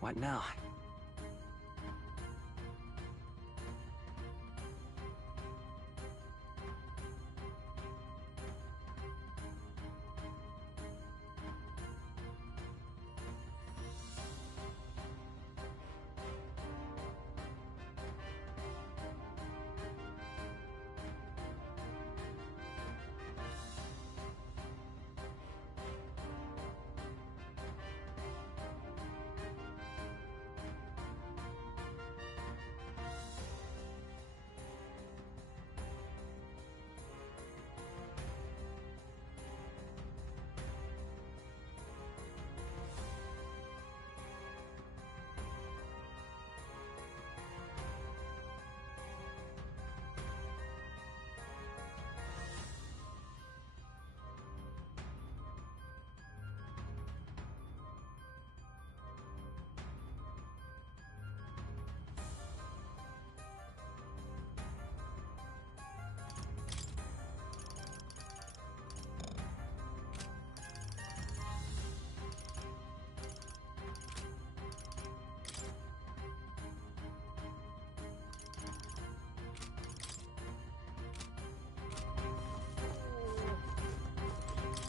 What now?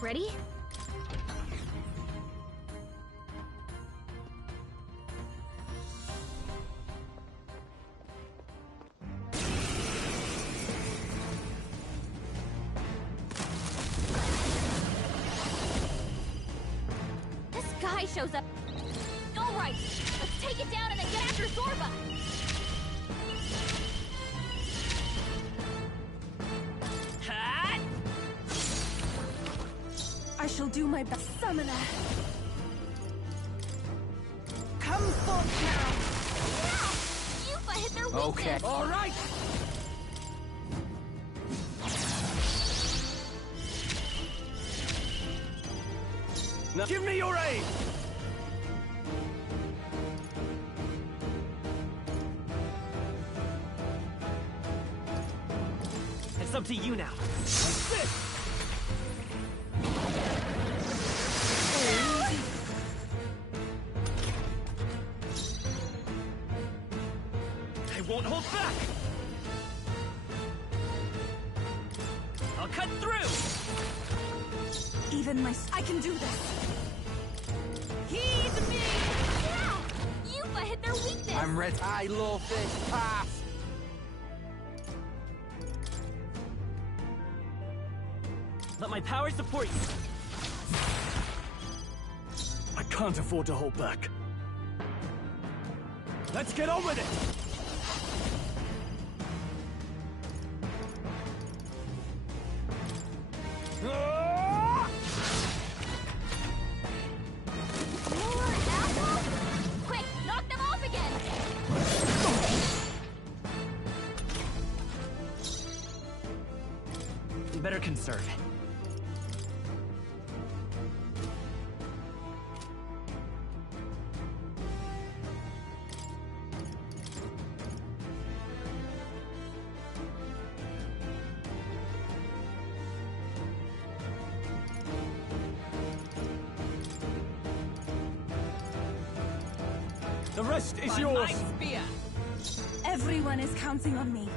Ready? This guy shows up. All right, let's take it down and then get after Zorba. I shall do my best. Summoner! Come forth Yeah! Yuffie hit their weakness. Okay. All right. Now give me your aid. It's up to you now. What's this? Won't hold back! I'll cut through! Even I can do this! Heed me! Yeah! Yuffie hit their weakness! I'm ready. I love this pass! Let my power support you! I can't afford to hold back. Let's get on with it! Quick, knock them off again! You better conserve it. The rest is yours. Spear. Everyone is counting on me.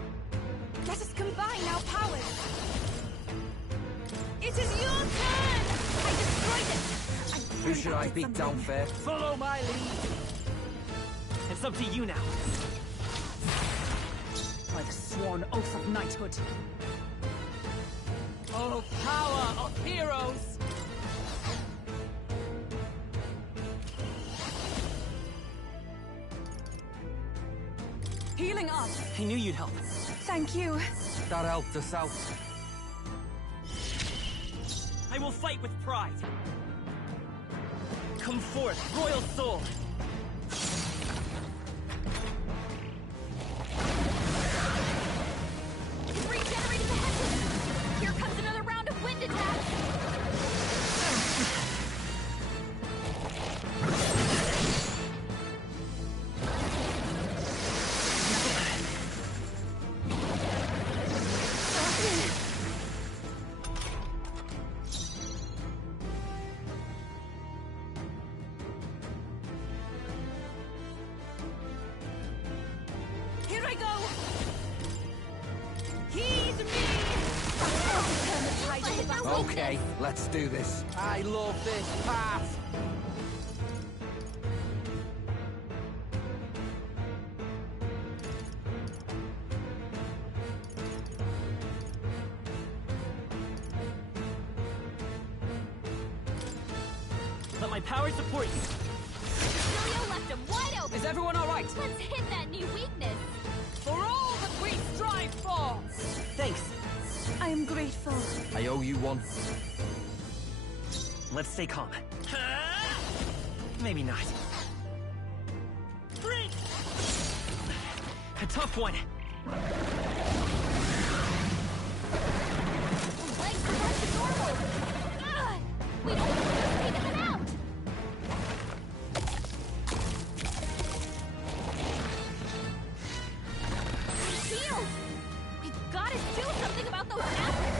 Let us combine our powers. It is your turn! I destroyed it! Who should I beat down first? Follow my lead. It's up to you now. By the sworn oath of knighthood. Oh, power of heroes! Healing up. I knew you'd help. Thank you. That helped us out. I will fight with pride. Come forth, royal soul. It's regenerating the headwind! Here comes another round of wind attacks! hit their Okay, weakness. let's do this. I love this part. Let my power support you. Julio left him wide open. Is everyone all right? Let's hit that new weakness. For all that we strive for. Thanks. I am grateful. I owe you one. Let's stay calm. Maybe not. A tough one. Legs are back to normal. Ugh, we don't have to take them out. Healed. We've got to do something about those apples.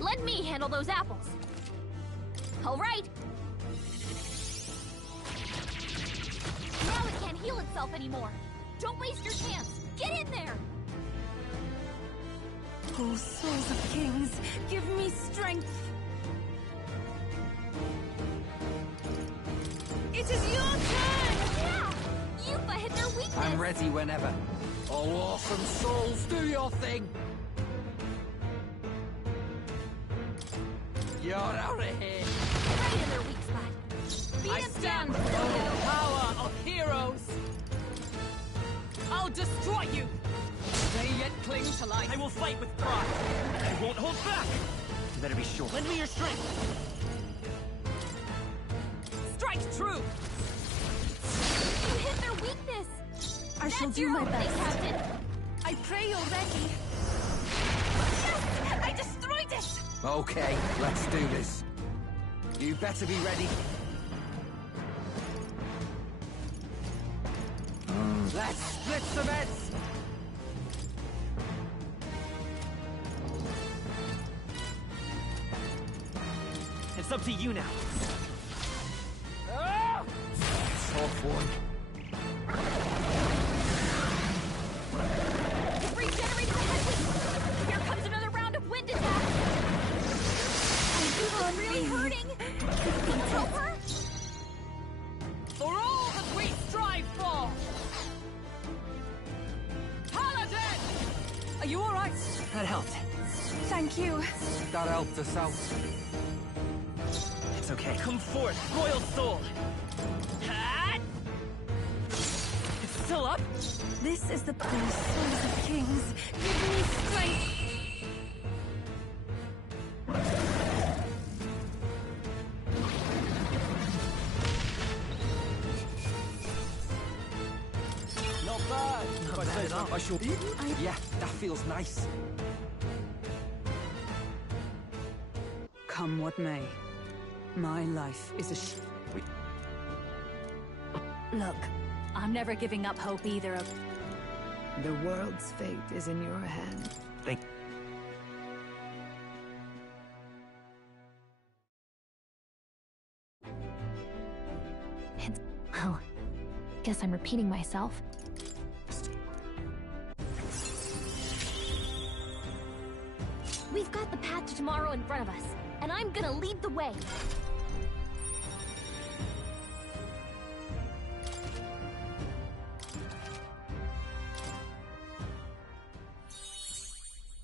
Let me handle those apples. All right. Now it can't heal itself anymore. Don't waste your chance. Get in there. Oh, souls of kings, give me strength. It is your turn! Yeah! Yupa hit their weakness. I'm ready whenever. Oh, awesome souls, do your thing! You're out of here! Right in their weak spot. Beat I him stand down. before the power of heroes. I'll destroy you. They yet cling to life. I will fight with pride. I won't hold back. You better be sure. Lend me your strength. Strike true. You hit their weakness. I shall That's do your my own thing, best. Captain. I pray you're ready. Yes! I destroyed it! Okay, let's do this. You better be ready. Let's split some heads! It's up to you now. Tough one. You've regenerated the headwind. Here comes another round of wind attack. It's really hurting. Can you help her? For all that we strive for. Paladin! Are you all right? That helped. Thank you. That helped us out. It's okay. Come forth, royal soul. Ah! It's still up? This is the place, souls of kings. Give me strength. Not bad. Not bad at all. I shall eat. Yeah, that feels nice. Come what may, my life is a Look, I'm never giving up hope either of... The world's fate is in your hand. Thank Well, guess I'm repeating myself. We've got the path to tomorrow in front of us, and I'm gonna lead the way.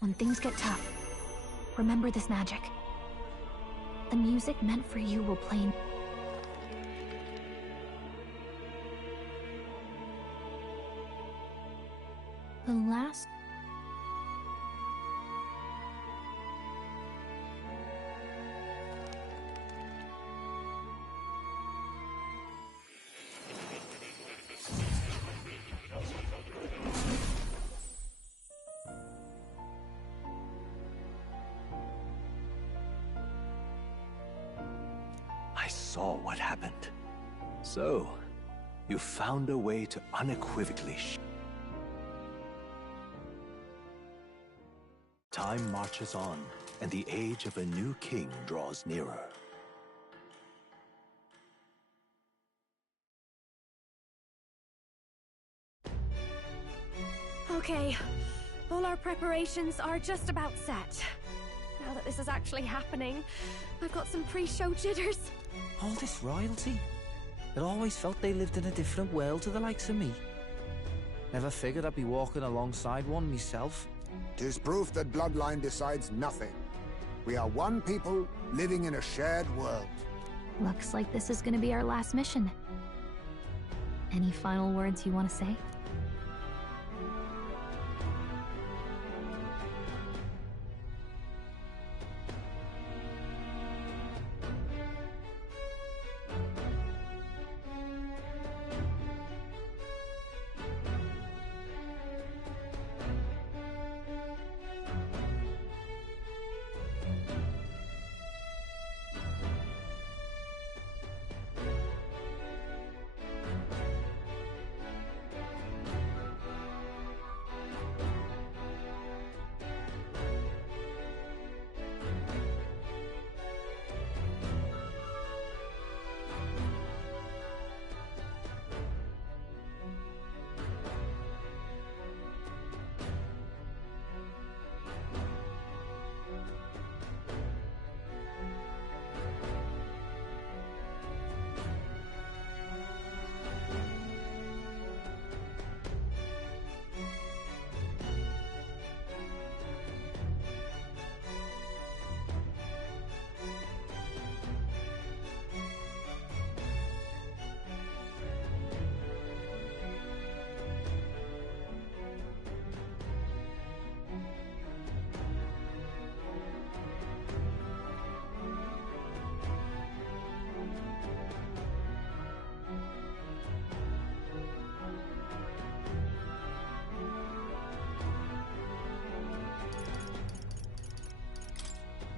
When things get tough, remember this magic. The music meant for you will play. The last... I saw what happened. So, you found a way to unequivocally Time marches on, and the age of a new king draws nearer. Okay, all our preparations are just about set. Now that this is actually happening, I've got some pre-show jitters. All this royalty? It always felt they lived in a different world to the likes of me. Never figured I'd be walking alongside one myself. 'Tis proof that bloodline decides nothing. We are one people living in a shared world. Looks like this is gonna be our last mission. Any final words you want to say?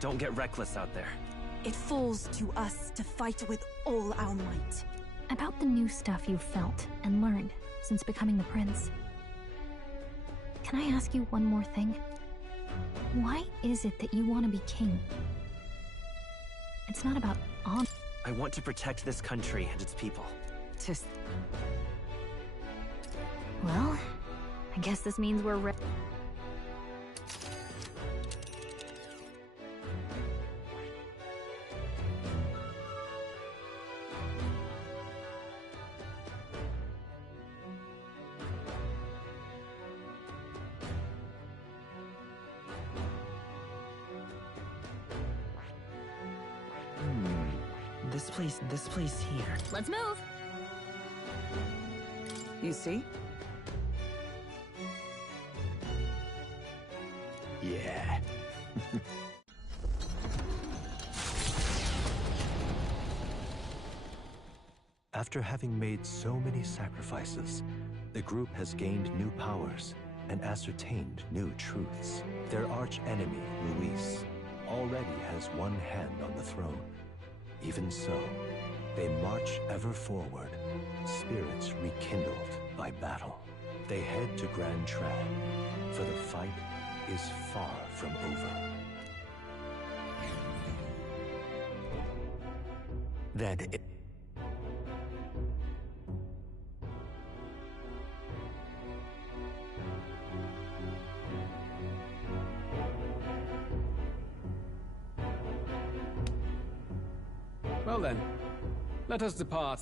Don't get reckless out there. It falls to us to fight with all our might. About the new stuff you've felt and learned since becoming the prince. Can I ask you one more thing? Why is it that you want to be king? It's not about honor. I want to protect this country and its people. Well, I guess this means we're ready. This place here. Let's move! You see? Yeah. After having made so many sacrifices, the group has gained new powers and ascertained new truths. Their arch-enemy, Luis, already has one hand on the throne. Even so, they march ever forward, spirits rekindled by battle. They head to Grand Tran, for the fight is far from over. Well then, let us depart.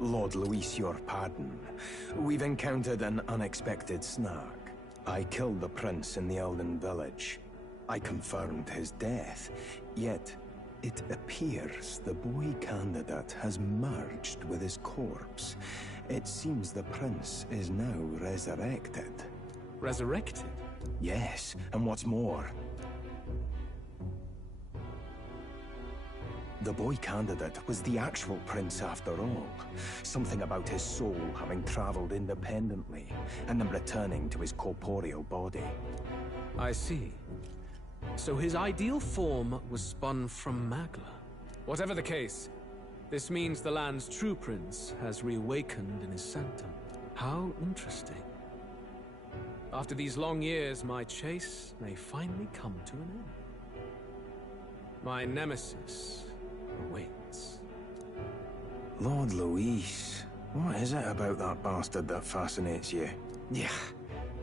Lord Luis, your pardon. We've encountered an unexpected snag. I killed the prince in the Elden village. I confirmed his death, yet it appears the boy candidate has merged with his corpse. It seems the prince is now resurrected. Resurrected? Yes, and what's more, the boy candidate was the actual prince after all. Something about his soul having traveled independently and then returning to his corporeal body. I see. So his ideal form was spun from Magla. Whatever the case, this means the land's true prince has reawakened in his sanctum. How interesting. After these long years, my chase may finally come to an end. My nemesis awaits. Lord Luis, what is it about that bastard that fascinates you? Yeah,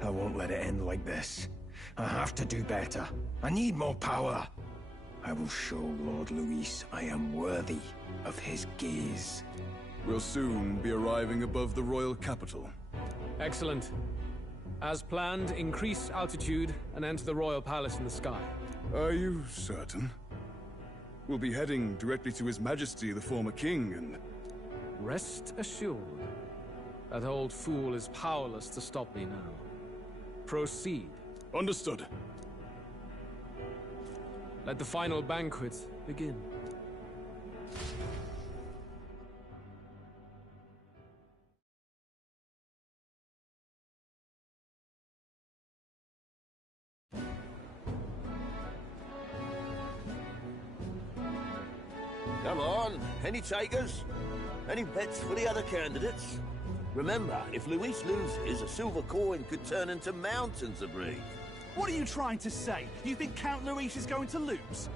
I won't let it end like this. I have to do better. I need more power. I will show Lord Luis I am worthy of his gaze. We'll soon be arriving above the royal capital. Excellent. As planned, increase altitude and enter the royal palace in the sky. Are you certain? We'll be heading directly to His Majesty, the former king, and... Rest assured, that old fool is powerless to stop me now. Proceed. Understood. Let the final banquet begin. Come on, any takers? Any bets for the other candidates? Remember, if Luis loses, a silver coin could turn into mountains of reef. What are you trying to say? You think Count Luis is going to lose?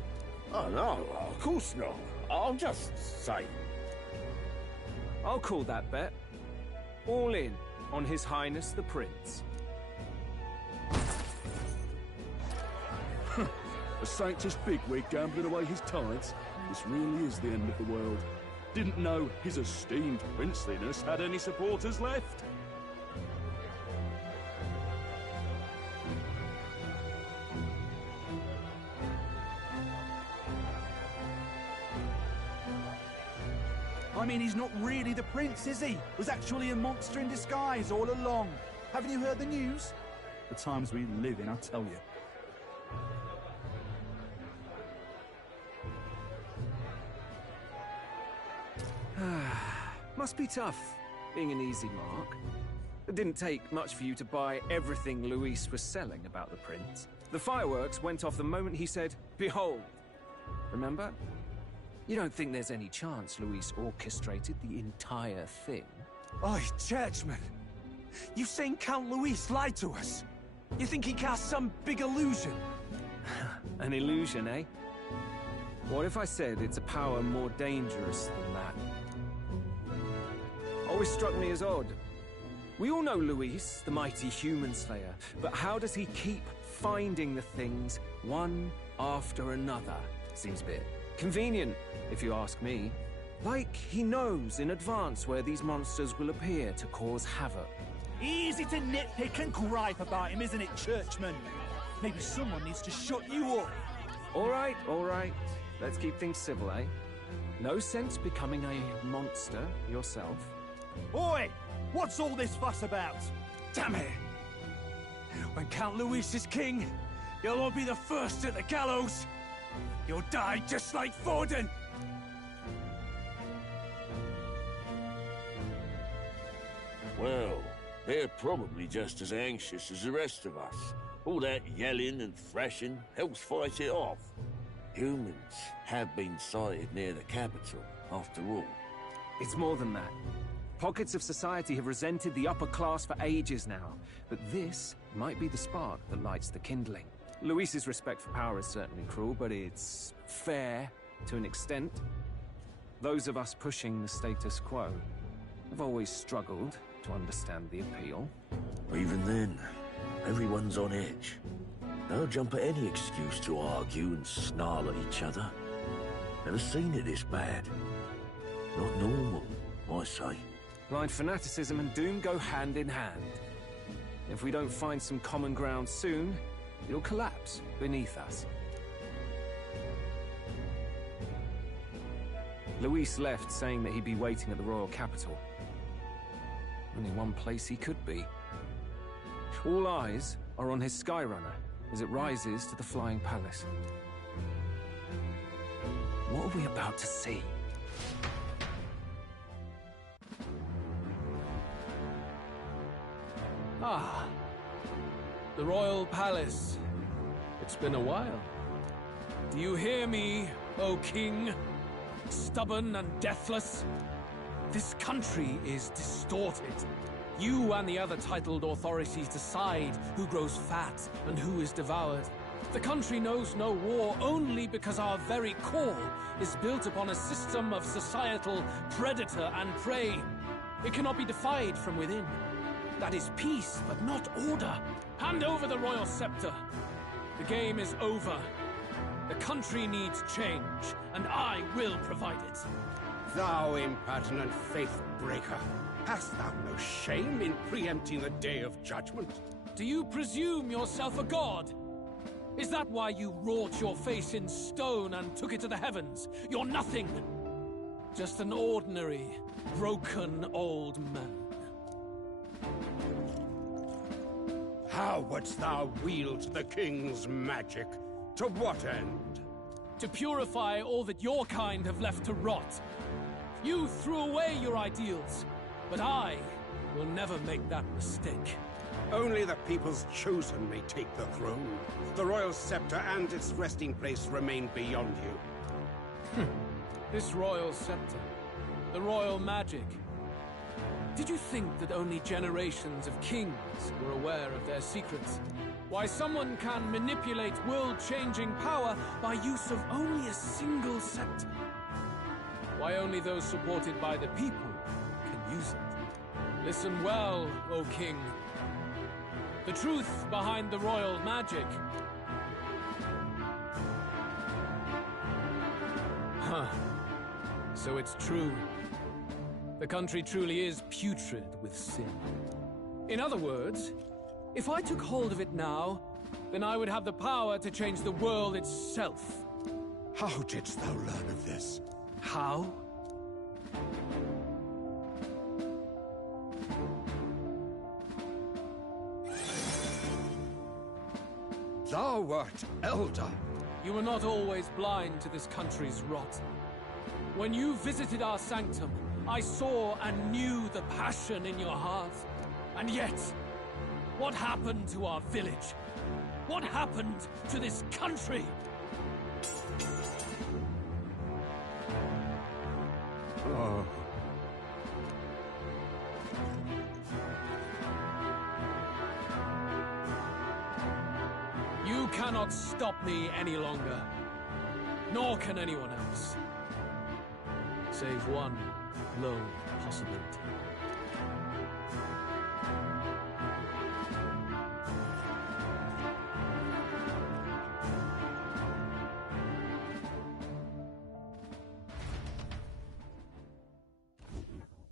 Oh, no, of course not. I'm just saying. I'll call that bet. All in on His Highness the Prince. A sanctus bigwig gambling away his tithes? This really is the end of the world. Didn't know his esteemed princeliness had any supporters left. I mean, he's not really the prince, is he? Was actually a monster in disguise all along. Haven't you heard the news? The times we live in, I tell you. Must be tough, being an easy mark. It didn't take much for you to buy everything Luis was selling about the prince. The fireworks went off the moment he said, "Behold." Remember? You don't think there's any chance Luis orchestrated the entire thing? Oi, churchman! You've seen Count Luis lie to us? You think he cast some big illusion? An illusion, eh? What if I said it's a power more dangerous than that? Always struck me as odd. We all know Luis, the mighty human slayer, but how does he keep finding the things one after another? Seems a bit convenient, if you ask me. Like he knows in advance where these monsters will appear to cause havoc. Easy to nitpick and gripe about him, isn't it, churchman? Maybe someone needs to shut you up. All right. Let's keep things civil, eh? No sense becoming a monster yourself. Oi! What's all this fuss about? Damn it! When Count Luis is king, you'll all be the first at the gallows. You'll die just like Forden. Well, they're probably just as anxious as the rest of us. All that yelling and thrashing helps fight it off. Humans have been sighted near the capital, after all. It's more than that. Pockets of society have resented the upper class for ages now, but this might be the spark that lights the kindling. Luis's respect for power is certainly cruel, but it's fair to an extent. Those of us pushing the status quo have always struggled to understand the appeal. Even then, everyone's on edge. They'll jump at any excuse to argue and snarl at each other. Never seen it this bad. Not normal, I say. Blind fanaticism and doom go hand in hand. If we don't find some common ground soon, it'll collapse beneath us. Luis left saying that he'd be waiting at the royal capital. Only one place he could be. All eyes are on his Skyrunner as it rises to the flying palace. What are we about to see? Ah, the royal palace. It's been a while. Do you hear me, O king? Stubborn and deathless? This country is distorted. You and the other titled authorities decide who grows fat and who is devoured. The country knows no war only because our very core is built upon a system of societal predator and prey. It cannot be defied from within. That is peace, but not order. Hand over the royal scepter. The game is over. The country needs change, and I will provide it. Thou impertinent faith-breaker, hast thou no shame in preempting the day of judgment? Do you presume yourself a god? Is that why you wrought your face in stone and took it to the heavens? You're nothing. Just an ordinary, broken old man. How wouldst thou wield the king's magic? To what end? To purify all that your kind have left to rot. You threw away your ideals, but I will never make that mistake. Only the people's chosen may take the throne. The royal scepter and its resting place remain beyond you. This royal scepter, the royal magic. Did you think that only generations of kings were aware of their secrets? Why someone can manipulate world-changing power by use of only a single scepter? Why only those supported by the people can use it? Listen well, O king. The truth behind the royal magic. Huh. So it's true. The country truly is putrid with sin. In other words, if I took hold of it now, then I would have the power to change the world itself. How didst thou learn of this? How? Thou wert elder. You were not always blind to this country's rot. When you visited our sanctum, I saw and knew the passion in your heart. And yet, what happened to our village? What happened to this country? Oh. You cannot stop me any longer. Nor can anyone else. Save one lone possibility.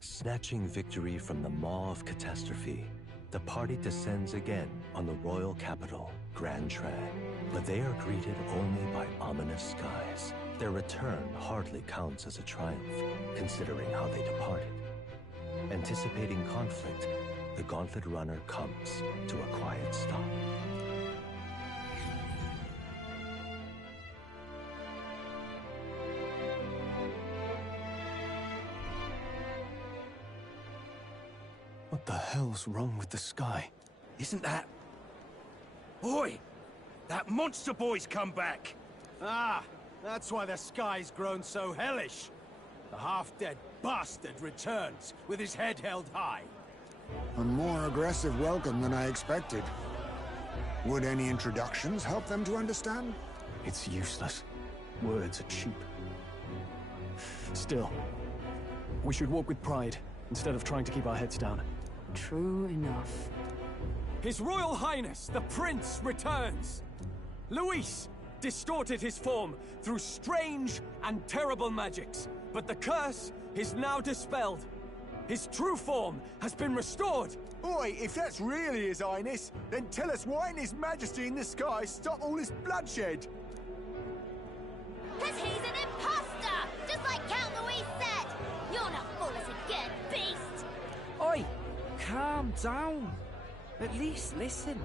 Snatching victory from the maw of catastrophe, the party descends again on the royal capital, Grand Tran. But they are greeted only by ominous skies. Their return hardly counts as a triumph, considering how they departed. Anticipating conflict, the Gauntlet Runner comes to a quiet stop. What the hell's wrong with the sky? Isn't that... Boy! That monster boy's come back! Ah! That's why the sky's grown so hellish. The half-dead bastard returns, with his head held high. A more aggressive welcome than I expected. Would any introductions help them to understand? It's useless. Words are cheap. Still, we should walk with pride, instead of trying to keep our heads down. True enough. His Royal Highness, the Prince, returns! Luis distorted his form through strange and terrible magics, but the curse is now dispelled. His true form has been restored! Oi, if that's really His Highness, then tell us why didn't His Majesty in the sky stop all this bloodshed? 'Cause he's an imposter! Just like Count Luis said! You're not fool us again, beast! Oi! Calm down. At least listen.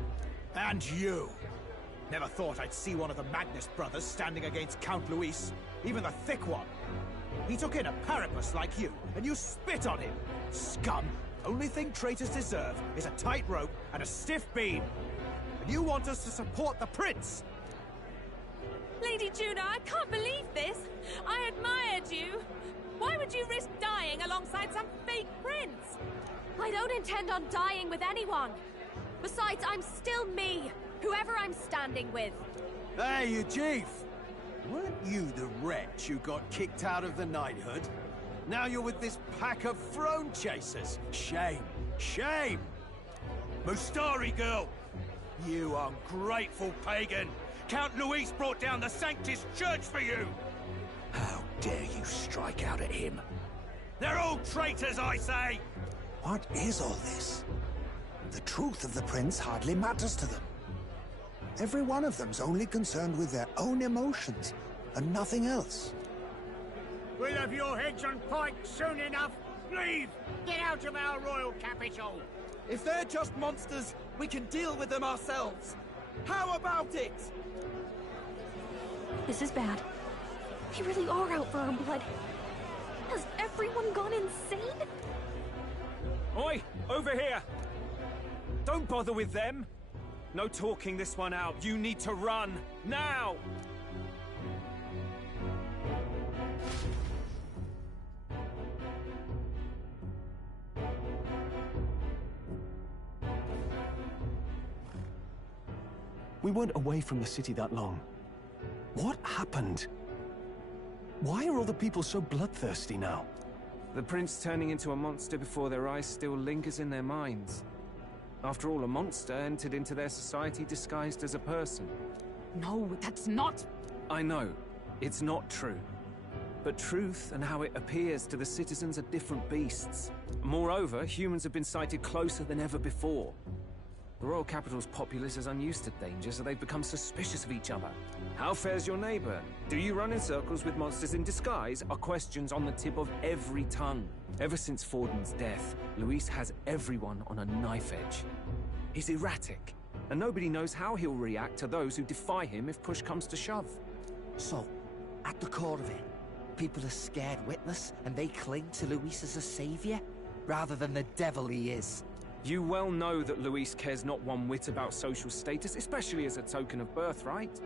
And you! Never thought I'd see one of the Magnus brothers standing against Count Luis, even the thick one. He took in a Paripus like you, and you spit on him! Scum! Only thing traitors deserve is a tight rope and a stiff beam. And you want us to support the Prince! Lady Juna, I can't believe this! I admired you! Why would you risk dying alongside some fake prince? I don't intend on dying with anyone! Besides, I'm still me, whoever I'm standing with. Hey, you chief! Weren't you the wretch who got kicked out of the knighthood? Now you're with this pack of throne chasers. Shame. Shame! Mustari girl! You ungrateful pagan! Count Luis brought down the Sanctus Church for you! How dare you strike out at him? They're all traitors, I say! What is all this? The truth of the prince hardly matters to them. Every one of them's only concerned with their own emotions, and nothing else. We'll have your heads on pike soon enough. Leave! Get out of our royal capital! If they're just monsters, we can deal with them ourselves. How about it? This is bad. They really are out for our blood. Has everyone gone insane? Oi! Over here! Don't bother with them! No talking this one out. You need to run. Now! We weren't away from the city that long. What happened? Why are all the people so bloodthirsty now? The prince turning into a monster before their eyes still lingers in their minds. After all, a monster entered into their society disguised as a person. No, that's not... I know, it's not true. But truth and how it appears to the citizens are different beasts. Moreover, humans have been sighted closer than ever before. The royal capital's populace is unused to danger, so they've become suspicious of each other. How fares your neighbor? Do you run in circles with monsters in disguise? Are questions on the tip of every tongue. Ever since Forden's death, Luis has everyone on a knife edge. He's erratic, and nobody knows how he'll react to those who defy him if push comes to shove. So, at the core of it, people are scared witless, and they cling to Luis as a savior, rather than the devil he is. You well know that Luis cares not one whit about social status, especially as a token of birthright.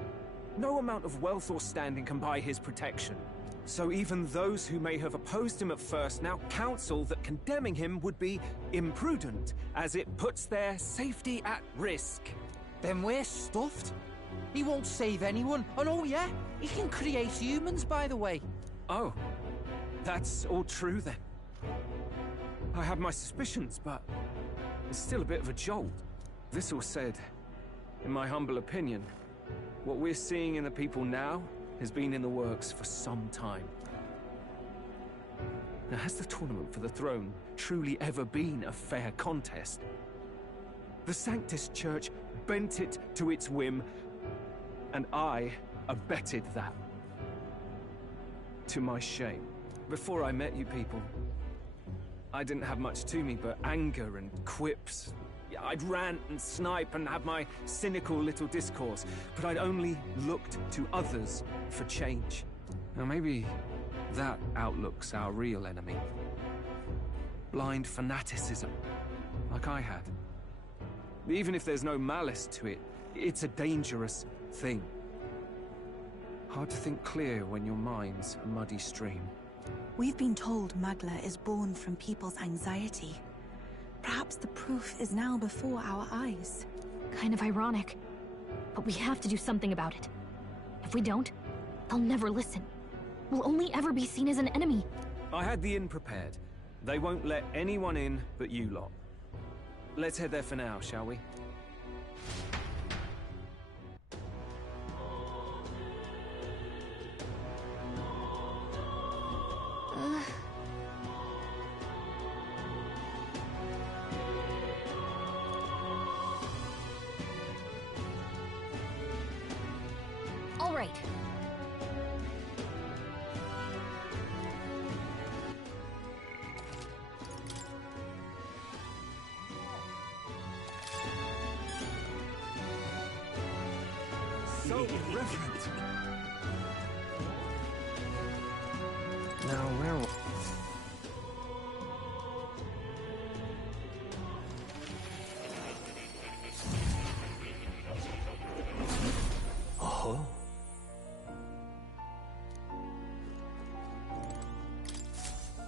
No amount of wealth or standing can buy his protection. So even those who may have opposed him at first now counsel that condemning him would be imprudent, as it puts their safety at risk. Then we're stuffed. He won't save anyone. And oh yeah, he can create humans, by the way. Oh, that's all true then. I have my suspicions, but it's still a bit of a jolt. This all said, in my humble opinion, what we're seeing in the people now has been in the works for some time. Now, has the tournament for the throne truly ever been a fair contest? The Sanctus Church bent it to its whim, and I abetted that. To my shame. Before I met you people, I didn't have much to me but anger and quips. I'd rant and snipe and have my cynical little discourse, but I'd only looked to others for change. Now maybe that outlook's our real enemy. Blind fanaticism, like I had. Even if there's no malice to it, it's a dangerous thing. Hard to think clear when your mind's a muddy stream. We've been told Magla is born from people's anxiety. Perhaps the proof is now before our eyes. Kind of ironic. But we have to do something about it. If we don't, they'll never listen. We'll only ever be seen as an enemy. I had the inn prepared. They won't let anyone in but you lot. Let's head there for now, shall we? All right. So irreverent. Now, where... Oh.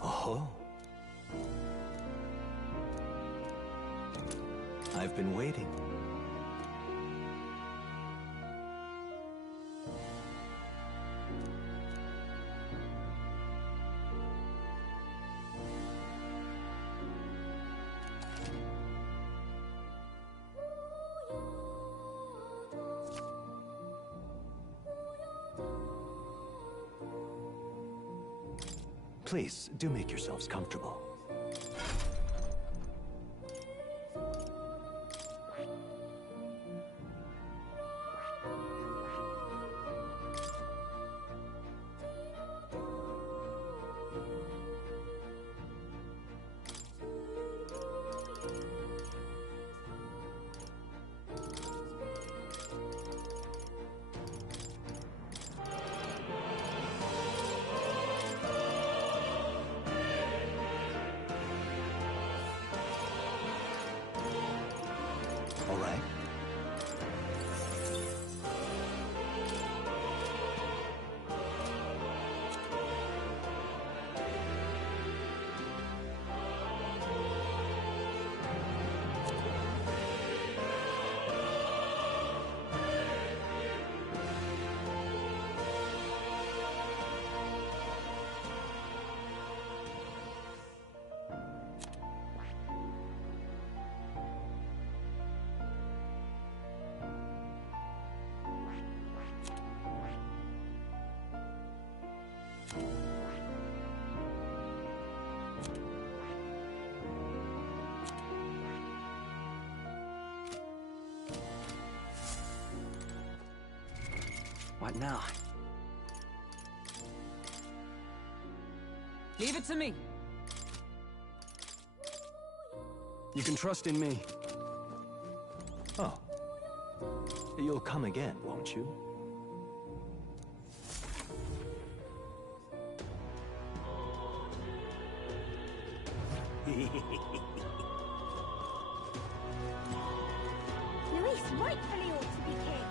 Oh. I've been waiting. Please, do make yourselves comfortable. All right. What now? Leave it to me. You can trust in me. Oh. You'll come again, won't you? Luis rightfully ought to be king.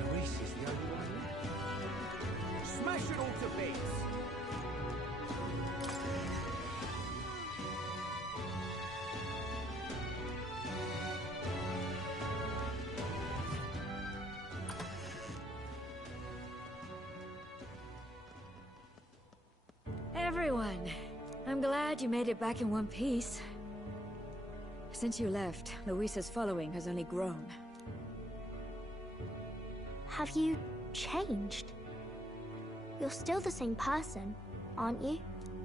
Luis is the only one left. Smash it all to bits! Everyone, I'm glad you made it back in one piece. Since you left, Luis's following has only grown. Have you changed? You're still the same person, aren't you?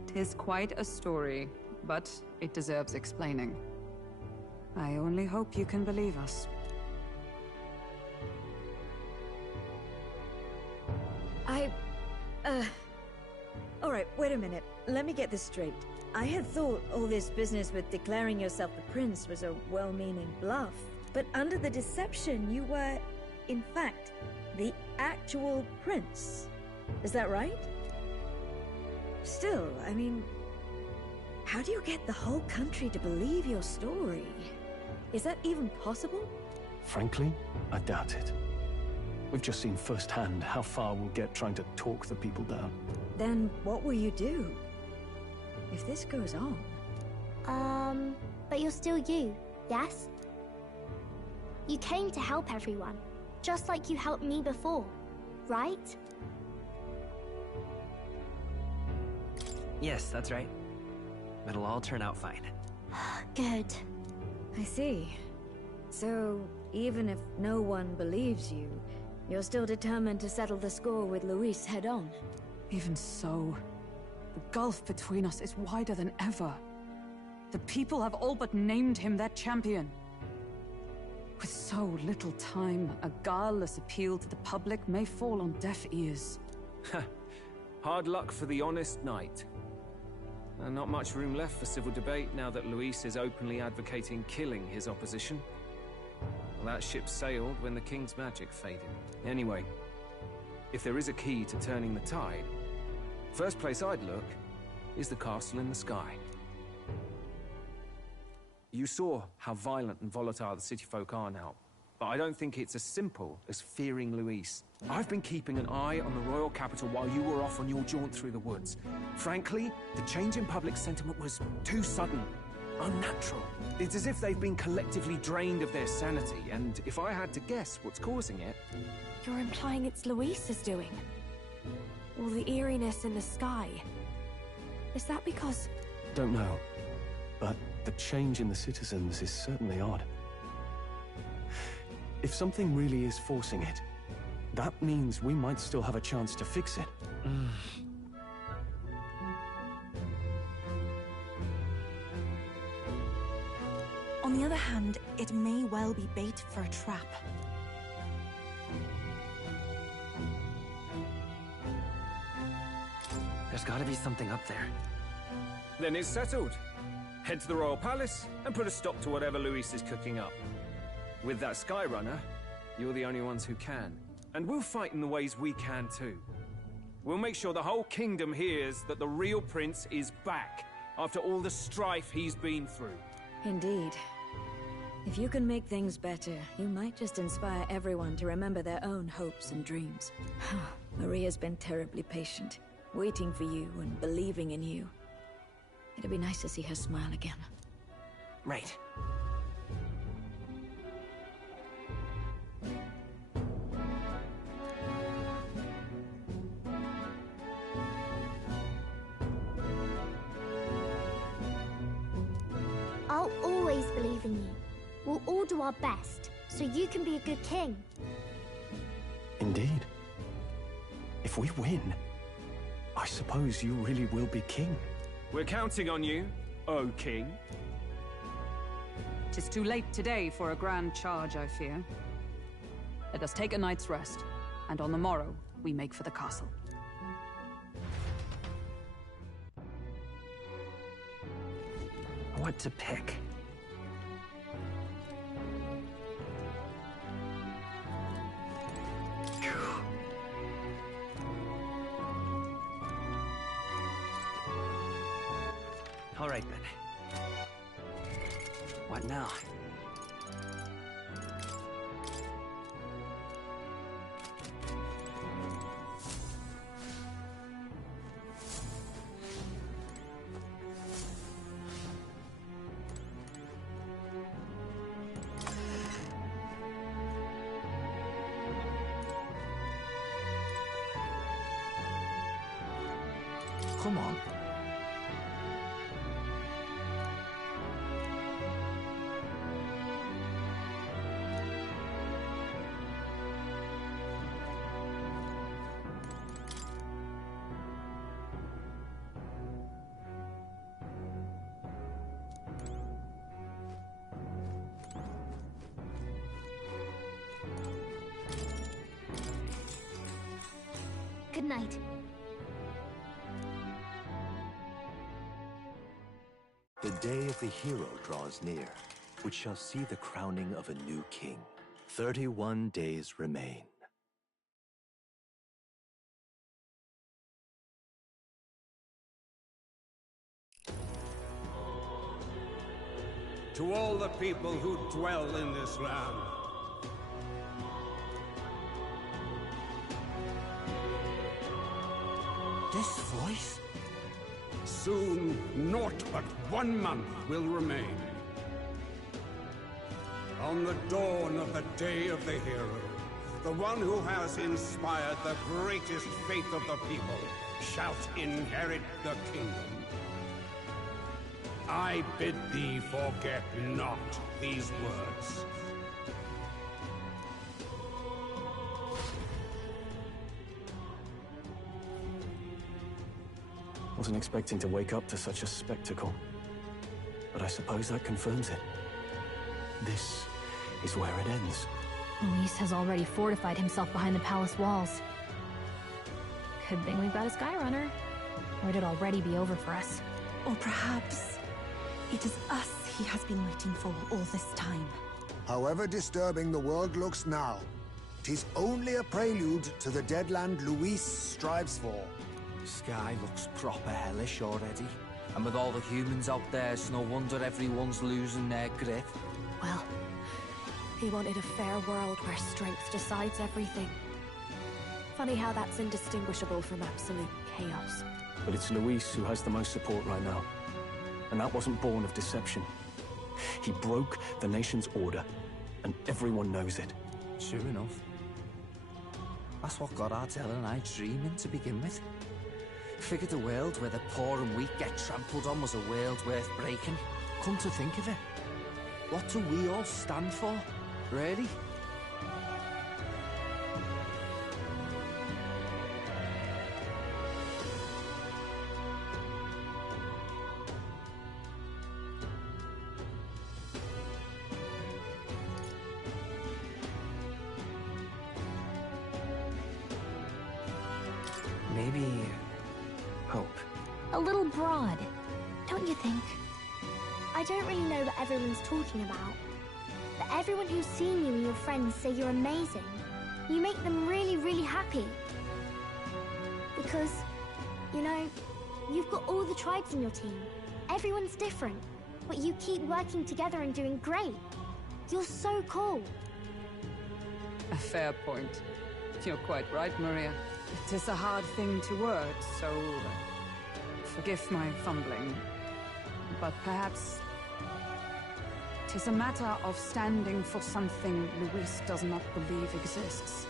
'Tis quite a story, but it deserves explaining. I only hope you can believe us. Alright, wait a minute. Let me get this straight. I had thought all this business with declaring yourself the prince was a well-meaning bluff. But under the deception, you were, in fact, the actual prince. Is that right? Still, I mean, how do you get the whole country to believe your story? Is that even possible? Frankly, I doubt it. We've just seen firsthand how far we'll get trying to talk the people down. Then what will you do? If this goes on... But you're still you, yes? You came to help everyone, just like you helped me before, right? Yes, that's right. It'll all turn out fine. Good. I see. So, even if no one believes you, you're still determined to settle the score with Luis head-on? Even so, the gulf between us is wider than ever. The people have all but named him their champion. With so little time, a guileless appeal to the public may fall on deaf ears. Hard luck for the honest knight. And not much room left for civil debate now that Luis is openly advocating killing his opposition. Well, that ship sailed when the king's magic faded. Anyway, if there is a key to turning the tide, first place I'd look is the castle in the sky. You saw how violent and volatile the city folk are now, but I don't think it's as simple as fearing Luis. I've been keeping an eye on the royal capital while you were off on your jaunt through the woods. Frankly, the change in public sentiment was too sudden, unnatural. It's as if they've been collectively drained of their sanity, and if I had to guess what's causing it... You're implying it's Luis's doing? All the eeriness in the sky. Is that because... Don't know, but the change in the citizens is certainly odd. If something really is forcing it, that means we might still have a chance to fix it. On the other hand, it may well be bait for a trap. There's gotta be something up there. Then it's settled. Head to the Royal Palace and put a stop to whatever Luis is cooking up. With that Skyrunner, you're the only ones who can. And we'll fight in the ways we can too. We'll make sure the whole kingdom hears that the real prince is back after all the strife he's been through. Indeed. If you can make things better, you might just inspire everyone to remember their own hopes and dreams. Maria's been terribly patient, waiting for you and believing in you. It'd be nice to see her smile again. Right. I'll always believe in you. We'll all do our best, so you can be a good king. Indeed. If we win, I suppose you really will be king. We're counting on you, O King. Tis too late today for a grand charge, I fear. Let us take a night's rest, and on the morrow, we make for the castle. What to pick? All right, then. What now? Come on. Good night. The day of the hero draws near, which shall see the crowning of a new king. 31 days remain. To all the people who dwell in this land, This voice? soon naught but 1 month will remain. On the dawn of the day of the hero, the one who has inspired the greatest faith of the people shalt inherit the kingdom. I bid thee forget not these words. Wasn't expecting to wake up to such a spectacle, but I suppose that confirms it. This is where it ends. Luis has already fortified himself behind the palace walls. Good thing we've got a Skyrunner, or it'd already be over for us. Or perhaps it is us he has been waiting for all this time. However disturbing the world looks now, 'tis only a prelude to the deadland Luis strives for. Sky looks proper hellish already. And with all the humans out there, it's no wonder everyone's losing their grip. Well, he wanted a fair world where strength decides everything. Funny how that's indistinguishable from absolute chaos. But it's Luis who has the most support right now. And that wasn't born of deception. He broke the nation's order, and everyone knows it. Sure enough. That's what got Ardell and I dreaming to begin with. Figured a world where the poor and weak get trampled on was a world worth breaking. Come to think of it, what do we all stand for, really? Maybe... hope. A little broad, don't you think? I don't really know what everyone's talking about, but everyone who's seen you and your friends say you're amazing. You make them really, really happy. Because, you know, you've got all the tribes in your team. Everyone's different, but you keep working together and doing great. You're so cool. A fair point. You're quite right, Maria. It is a hard thing to word, so... forgive my fumbling. But perhaps... 'tis a matter of standing for something Luis does not believe exists.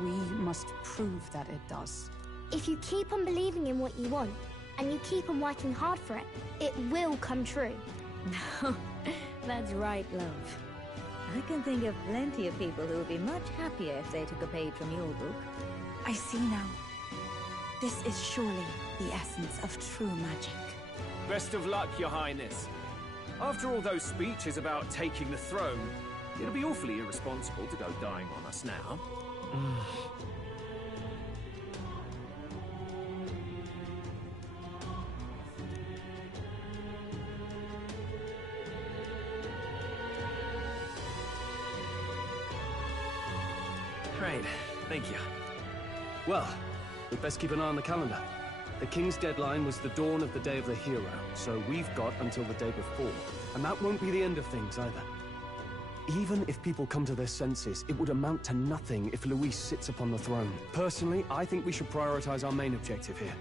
We must prove that it does. If you keep on believing in what you want, and you keep on working hard for it, it will come true. That's right, love. I can think of plenty of people who would be much happier if they took a page from your book. I see now. This is surely the essence of true magic. Best of luck, Your Highness. After all those speeches about taking the throne, it'll be awfully irresponsible to go dying on us now. Great, thank you. Well, we'd best keep an eye on the calendar. The King's deadline was the dawn of the Day of the Hero, so we've got until the day before. And that won't be the end of things either. Even if people come to their senses, it would amount to nothing if Luis sits upon the throne. Personally, I think we should prioritize our main objective here.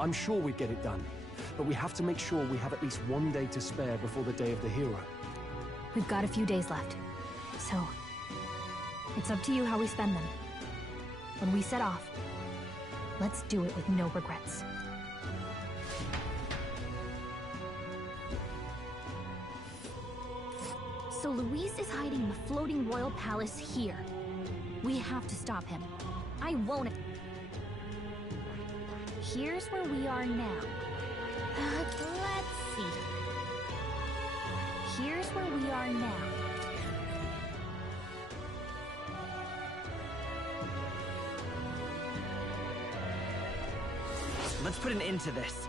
I'm sure we'd get it done, but we have to make sure we have at least one day to spare before the Day of the Hero. We've got a few days left, so it's up to you how we spend them. When we set off, let's do it with no regrets. So Luis is hiding in the floating royal palace here. We have to stop him. I won't. Here's where we are now. Let's see. Here's where we are now. Let's put an end to this.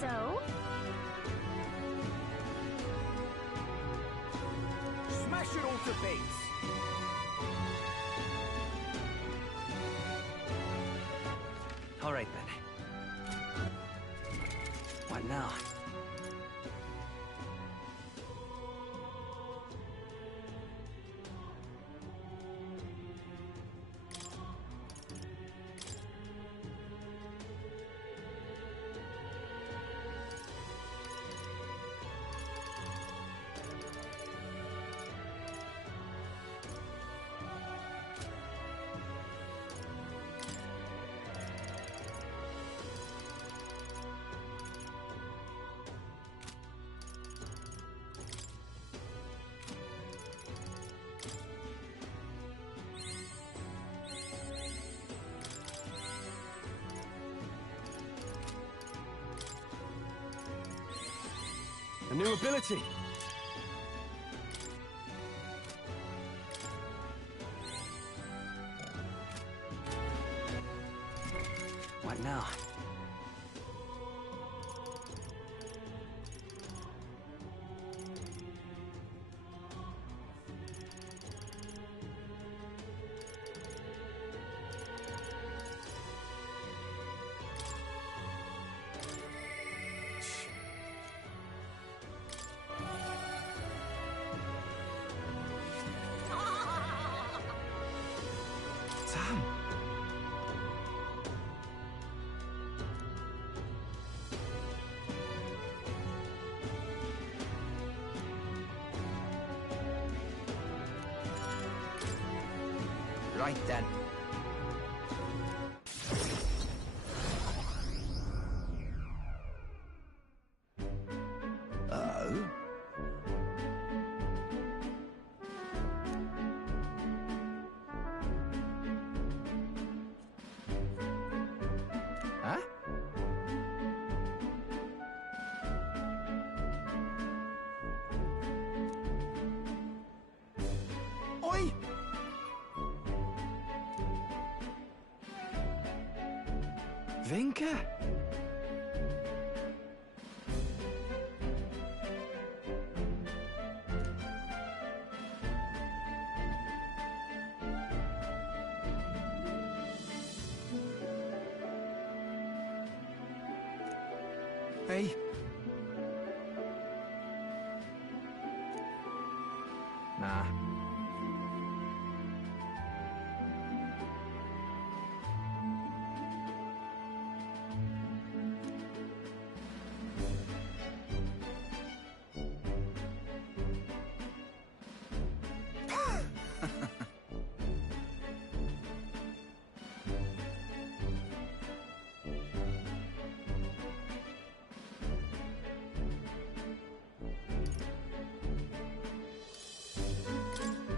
So? Smash it all to bits! All right, then. What now? A new ability! What now? Damn! Right then. Oh? Huh? Oi! Vinka? Hey. Nah.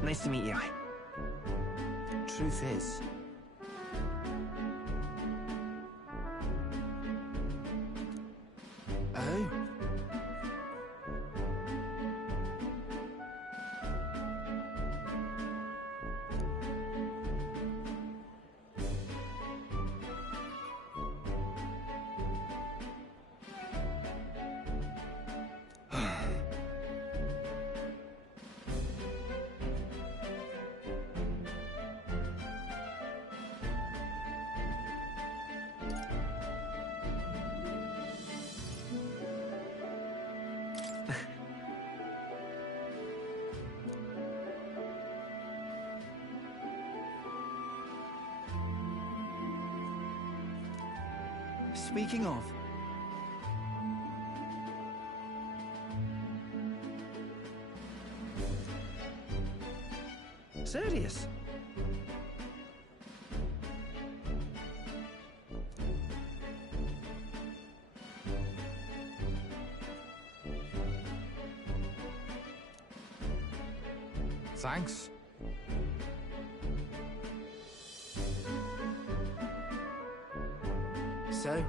Nice to meet you. Truth is, Oh? Speaking of... Serious? thanks. So?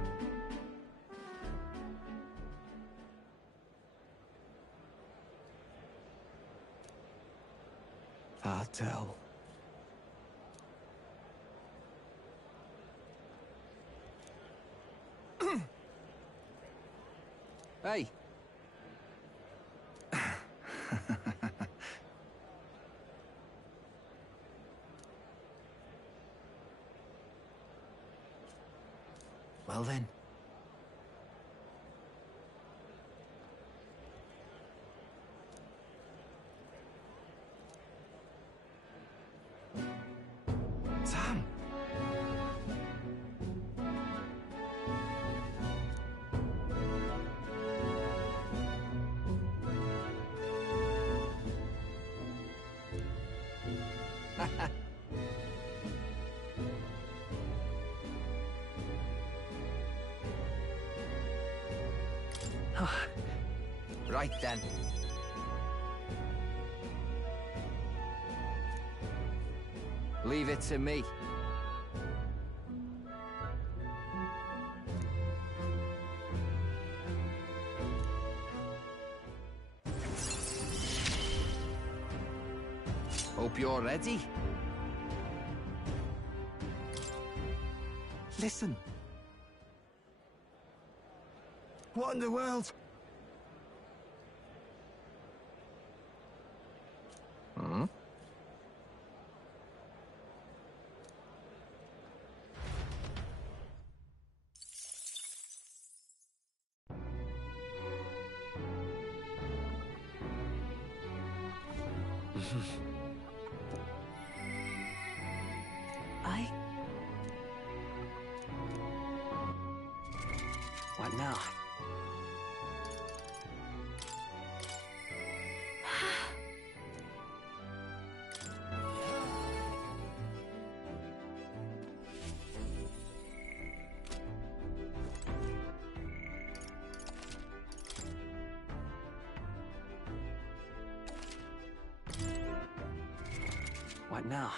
Hard tell. Hey. Well then. Sam. Right then. Leave it to me. Hope you're ready. Listen. What in the world? Hmm? I What now? What now?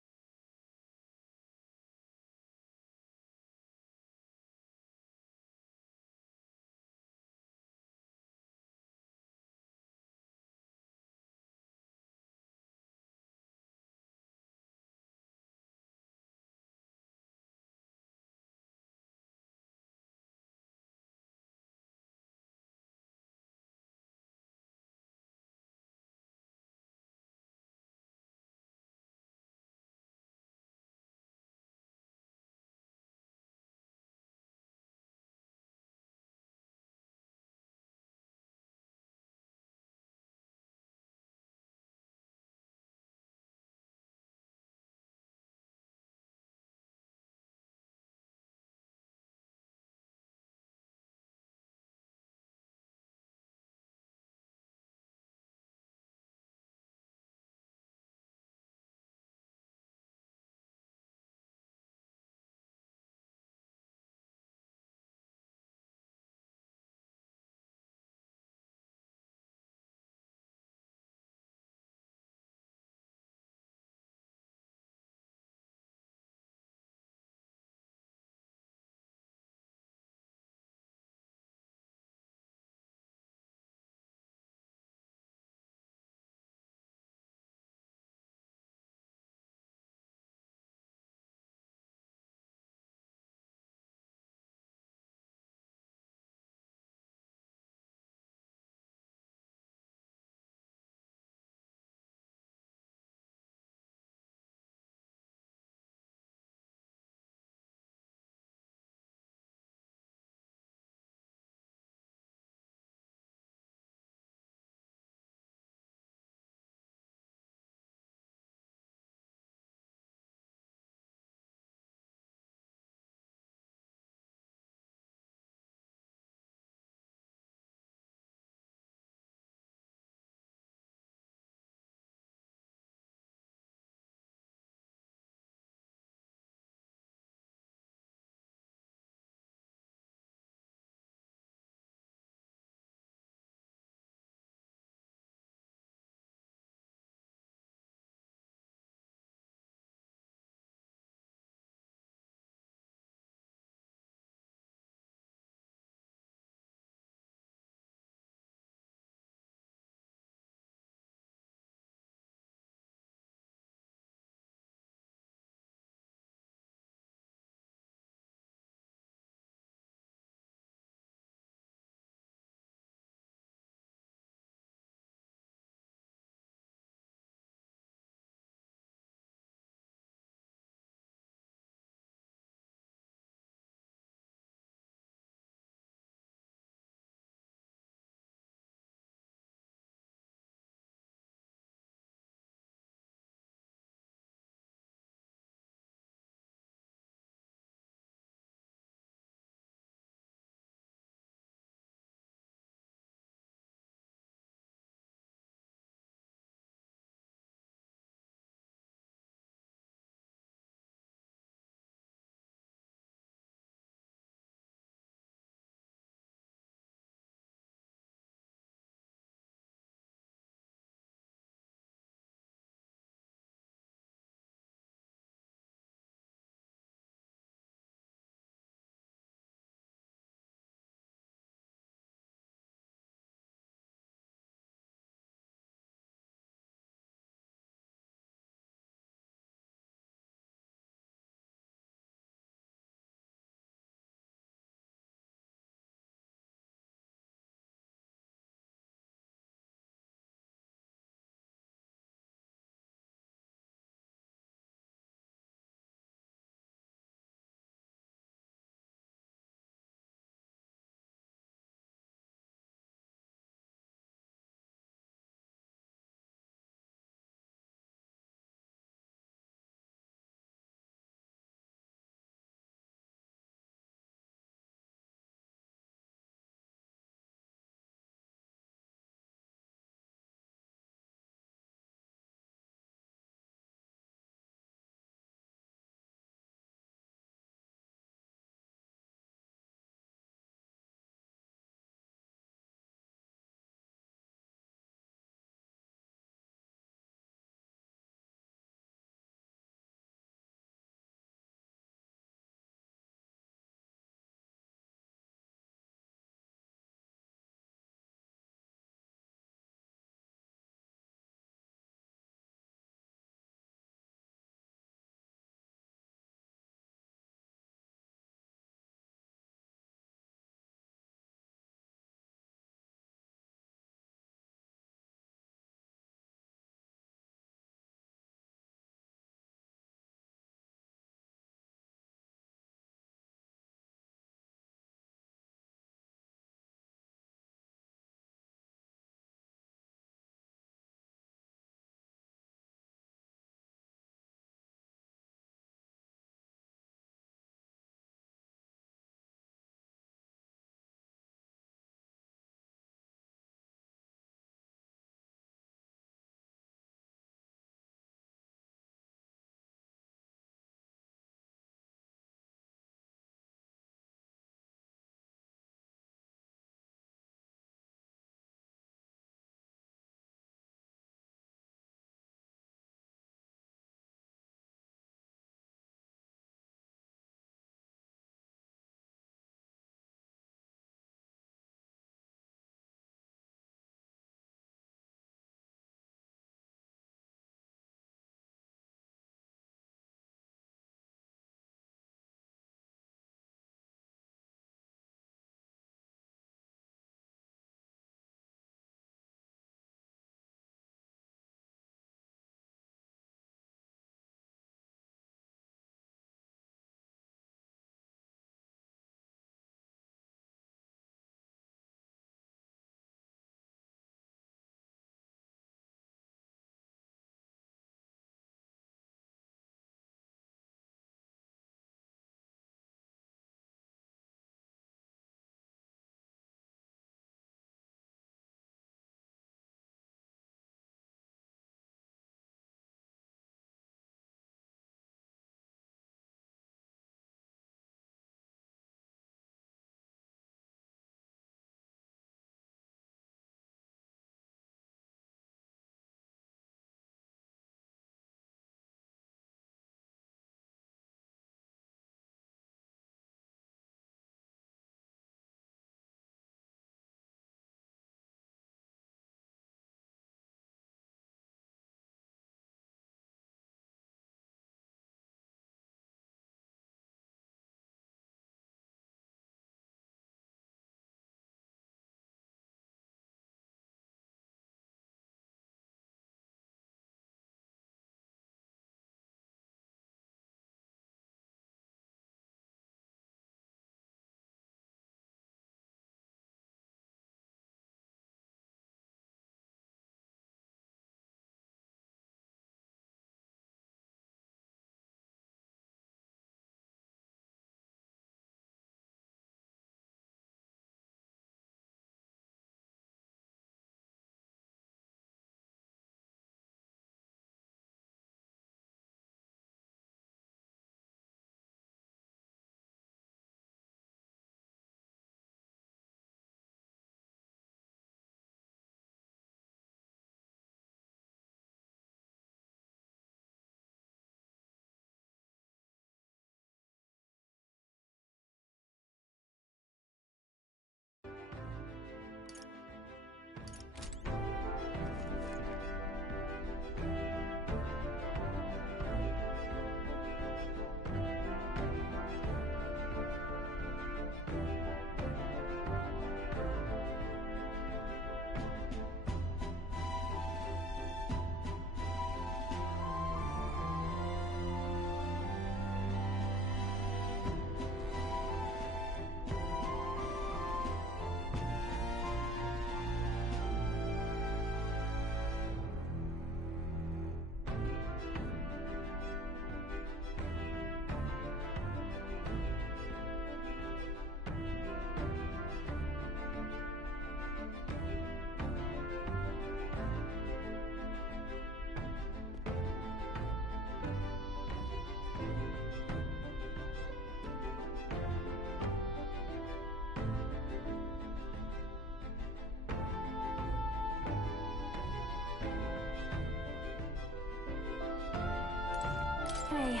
Hey.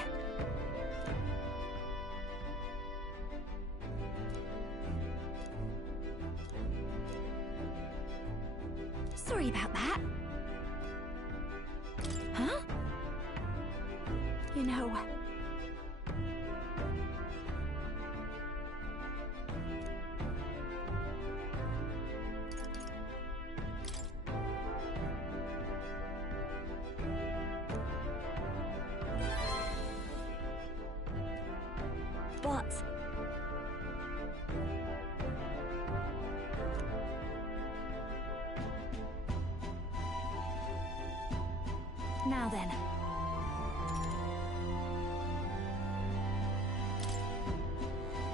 Sorry about that. Huh? You know... But... Now then.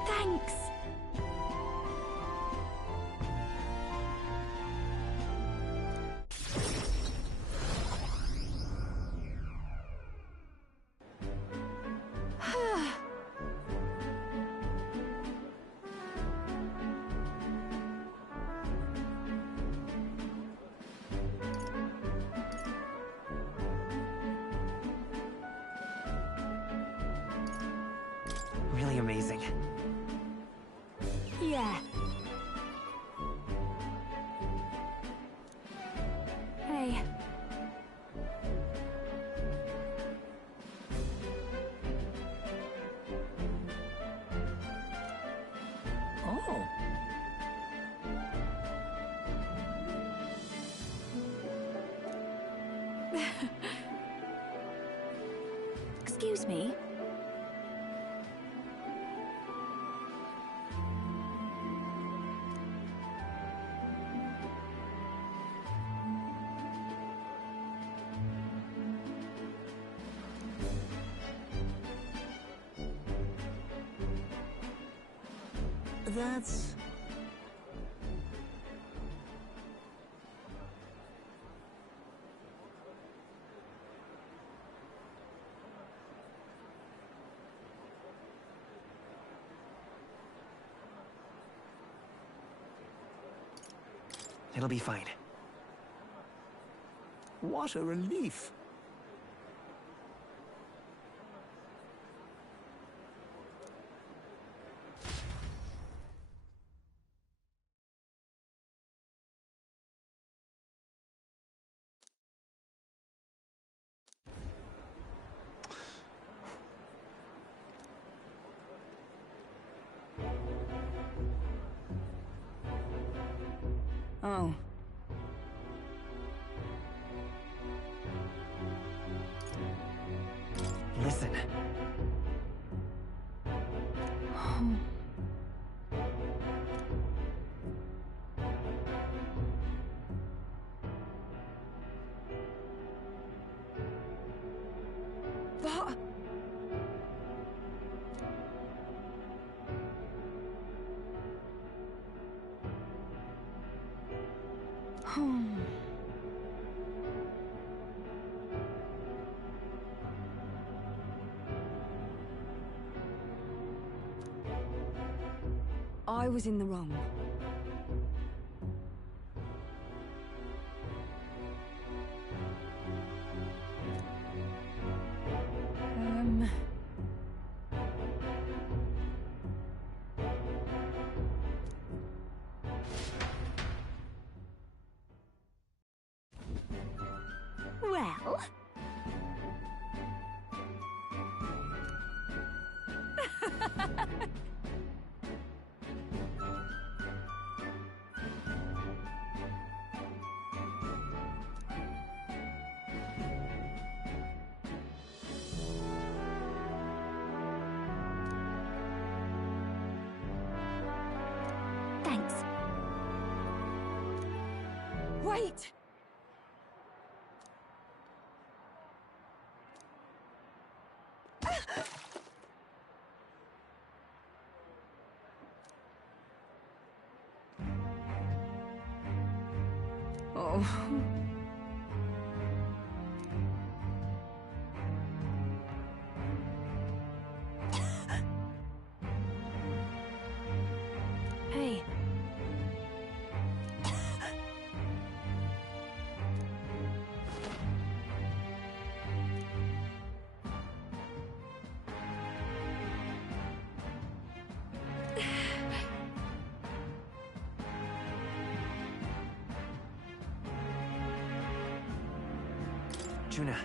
Thanks! Really amazing. Yeah. Hey. Oh. Excuse me. That's... It'll be fine. What a relief. Oh. Listen. But... I was in the wrong. Well... Thanks. Wait! Oh. Hey. Juna.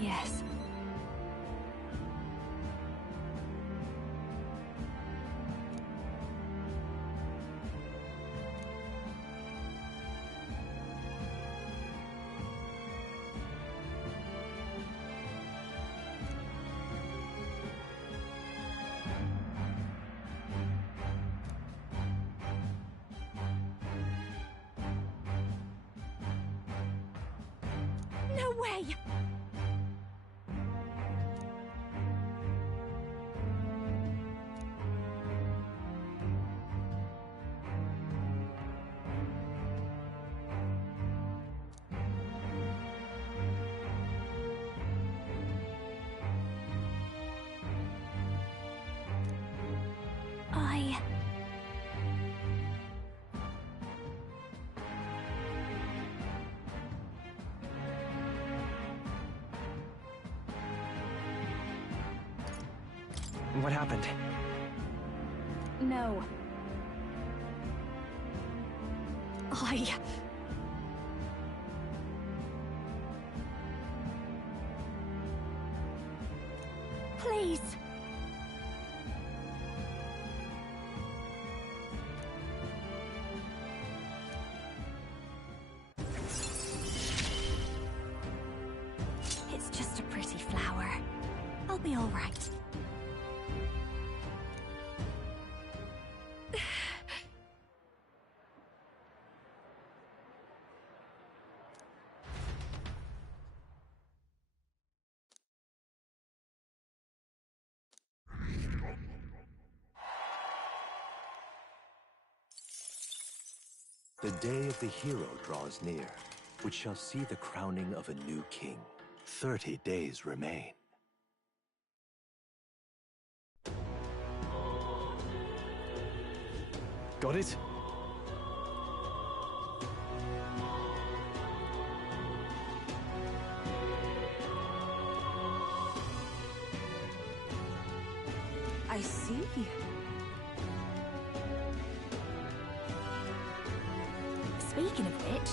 Yes. No way! What happened? No. Please. It's just a pretty flower. I'll be all right. The day of the hero draws near, which shall see the crowning of a new king. 30 days remain. Got it? I see. Speaking of which...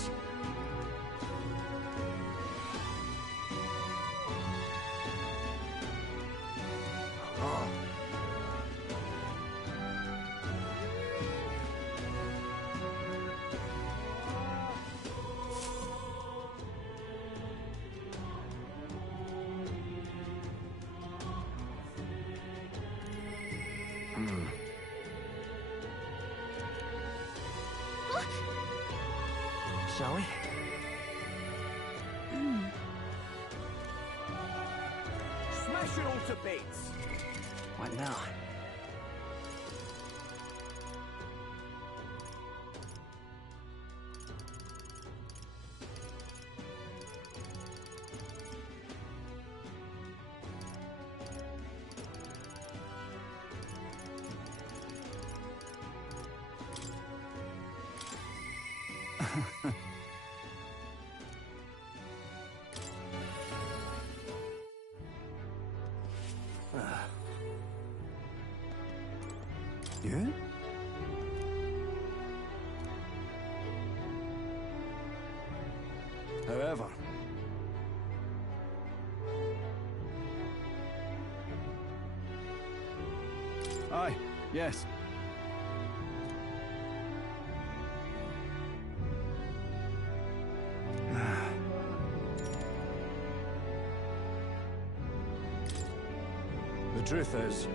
Shall we? Smash it all to bits! What now? Yeah? However... Aye, yes. The truth is...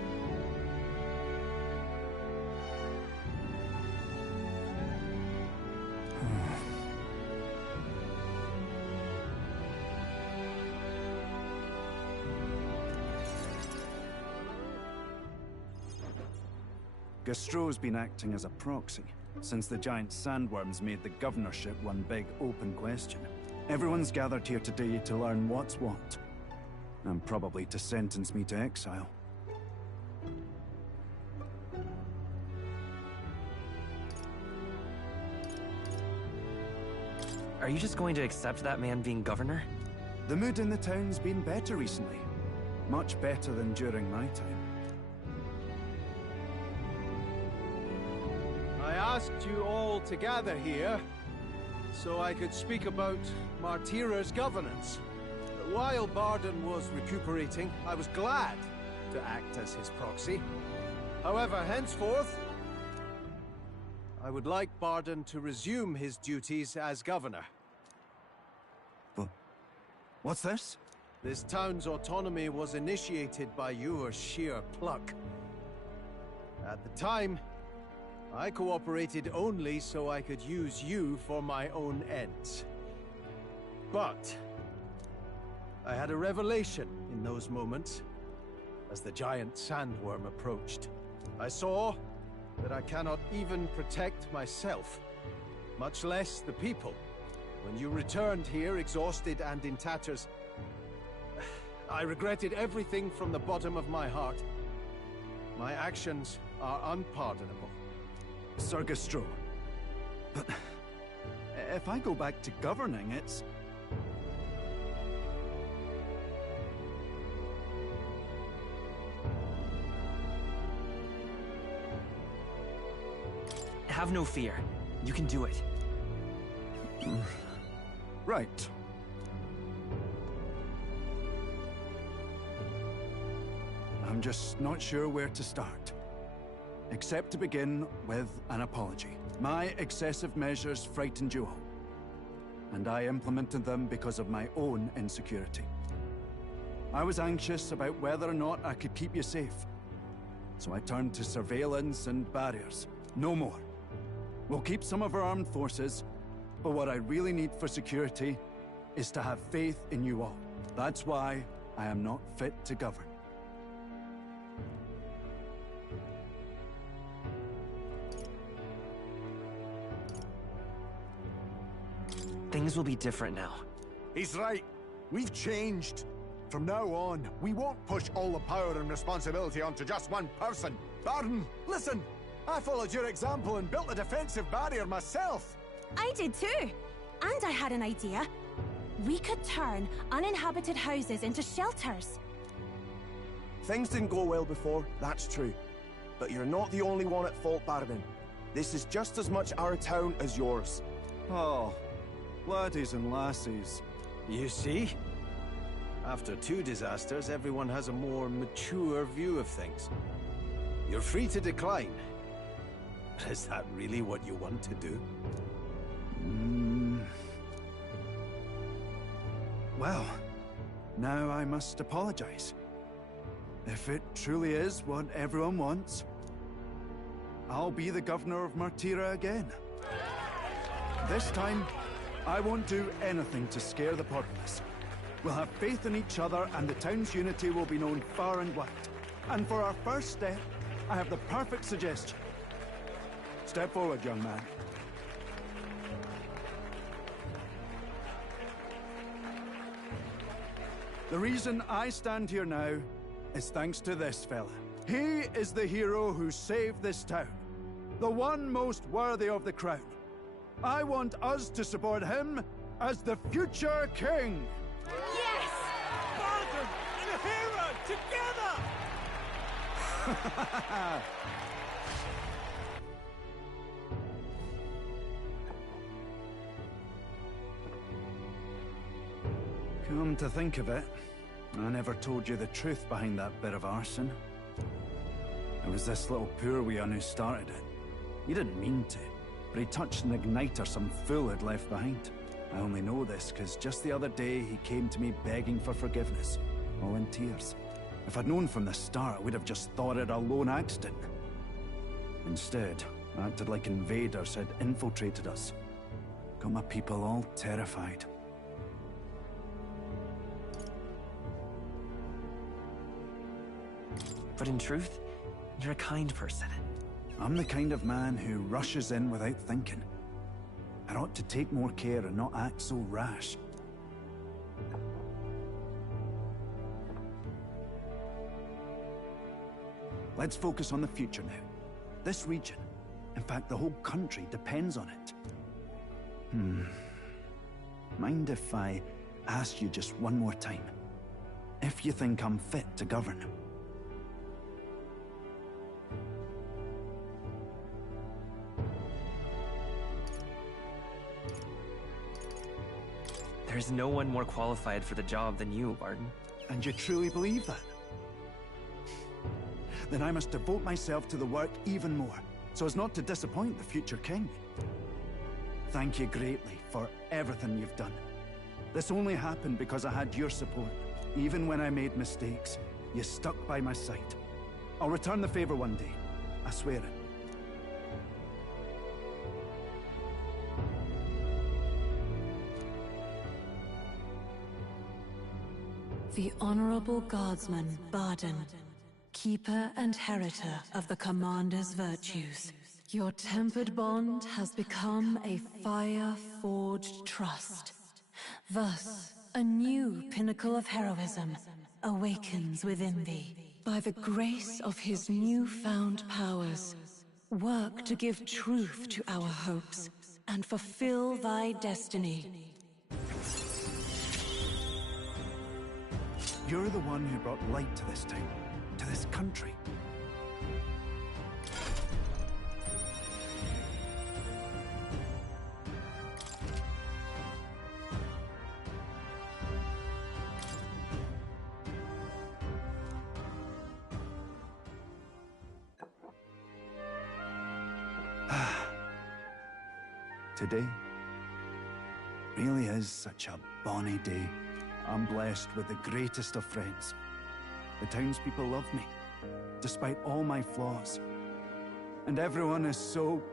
Gastro's been acting as a proxy since the giant sandworms made the governorship one big open question. Everyone's gathered here today to learn what's what, and probably to sentence me to exile. Are you just going to accept that man being governor? The mood in the town's been better recently. Much better than during my time. I asked you all to gather here so I could speak about Martira's governance. While Barden was recuperating, I was glad to act as his proxy. However, henceforth, I would like Barden to resume his duties as governor. What's this? This town's autonomy was initiated by your sheer pluck. At the time, I cooperated only so I could use you for my own ends. But I had a revelation in those moments as the giant sandworm approached. I saw that I cannot even protect myself, much less the people. When you returned here exhausted and in tatters, I regretted everything from the bottom of my heart. My actions are unpardonable. Sir Gastro, but if I go back to governing, it's... Have no fear. You can do it. Right. I'm just not sure where to start. Except to begin with an apology. My excessive measures frightened you all. And I implemented them because of my own insecurity. I was anxious about whether or not I could keep you safe. So I turned to surveillance and barriers. No more. We'll keep some of our armed forces, but what I really need for security is to have faith in you all. That's why I am not fit to govern. Things will be different now. He's right. We've changed. From now on, we won't push all the power and responsibility onto just one person. Barden, listen! I followed your example and built a defensive barrier myself. I did too. And I had an idea. We could turn uninhabited houses into shelters. Things didn't go well before, that's true. But you're not the only one at fault, Barden. This is just as much our town as yours. Oh, laddies and lassies. You see? After two disasters, everyone has a more mature view of things. You're free to decline. But is that really what you want to do? Well, now I must apologize. If it truly is what everyone wants, I'll be the governor of Martira again. This time, I won't do anything to scare the populace. We'll have faith in each other and the town's unity will be known far and wide. And for our first step, I have the perfect suggestion. Step forward, young man. The reason I stand here now is thanks to this fella. He is the hero who saved this town. The one most worthy of the crown. I want us to support him as the future king. Yes! Barden and a hero together! Come to think of it, I never told you the truth behind that bit of arson. It was this little poor wee un who started it. He didn't mean to, but he touched an igniter some fool had left behind. I only know this because just the other day he came to me begging for forgiveness, all in tears. If I'd known from the start, I would have just thought it a lone accident. Instead, I acted like invaders had infiltrated us. Got my people all terrified. But in truth, you're a kind person. I'm the kind of man who rushes in without thinking. I ought to take more care and not act so rash. Let's focus on the future now. This region, in fact the whole country, depends on it. Mind if I ask you just one more time? If you think I'm fit to govern? There's no one more qualified for the job than you, Barton. And you truly believe that? Then I must devote myself to the work even more, so as not to disappoint the future king. Thank you greatly for everything you've done. This only happened because I had your support. Even when I made mistakes, you stuck by my side. I'll return the favor one day. I swear it. The Honorable Guardsman, Barden, keeper and heriter of the Commander's virtues. Your tempered bond has become a fire-forged trust. Thus, a new pinnacle of heroism awakens within thee. By the grace of his newfound powers, work to give truth to our hopes and fulfill thy destiny. You're the one who brought light to this town, to this country. Today really is such a bonny day. I'm blessed with the greatest of friends. The townspeople love me, despite all my flaws. And everyone is so...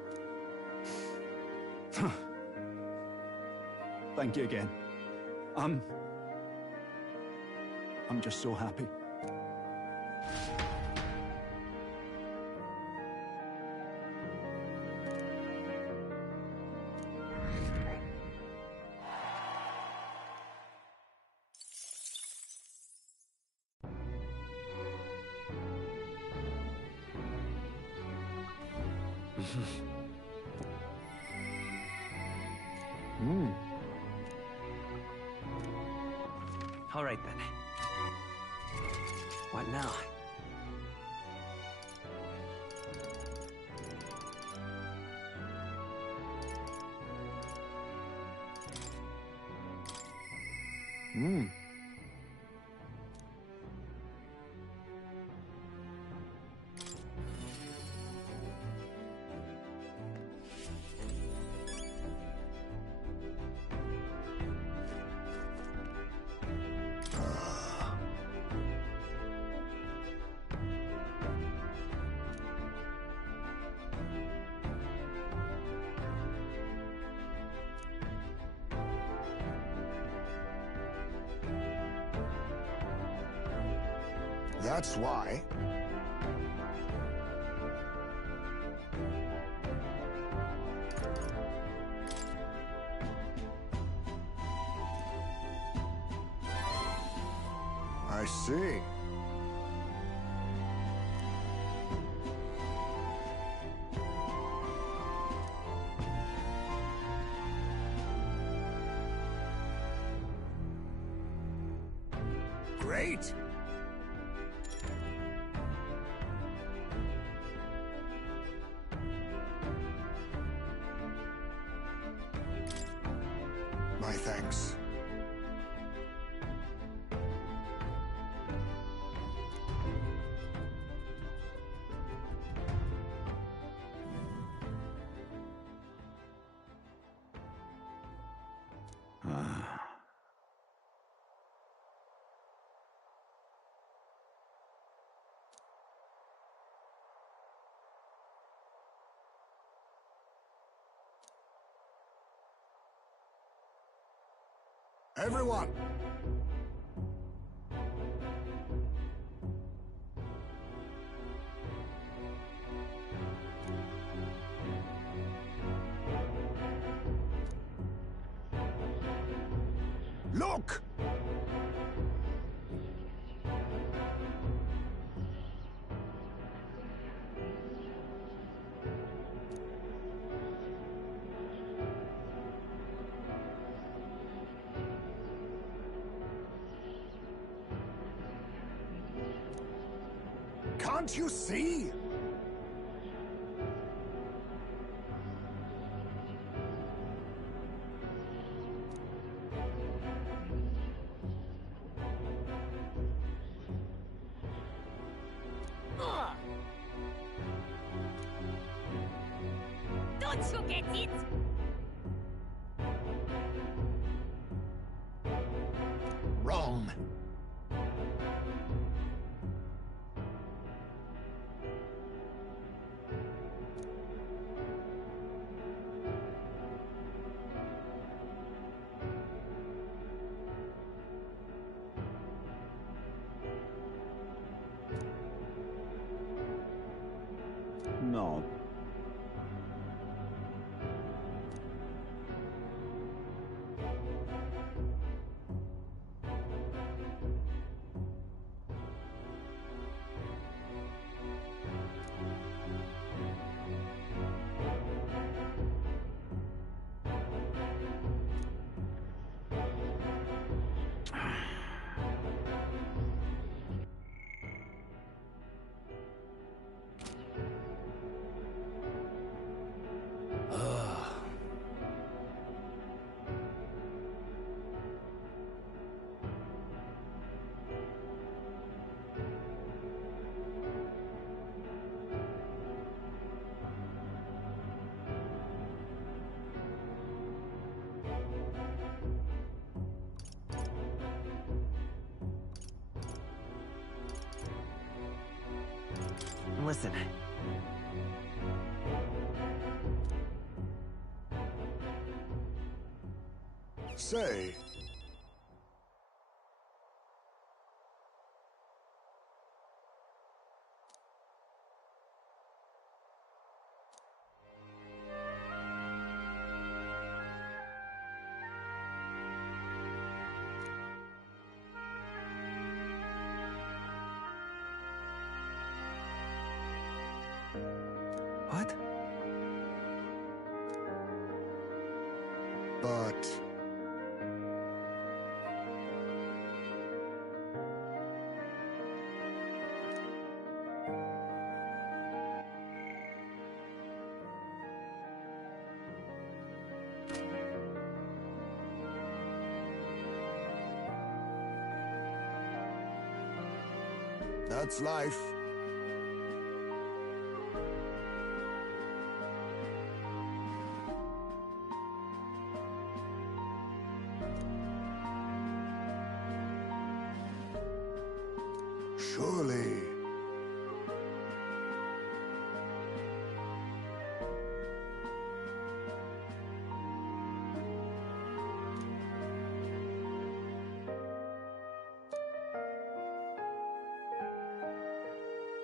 Thank you again. I'm just so happy. All right then. What now? That's why. I see. Great! My thanks. Everyone! Look! Can't you see? Can't you get it? Wrong. No. Listen. Say, What? but... That's life. Surely.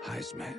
Heisme.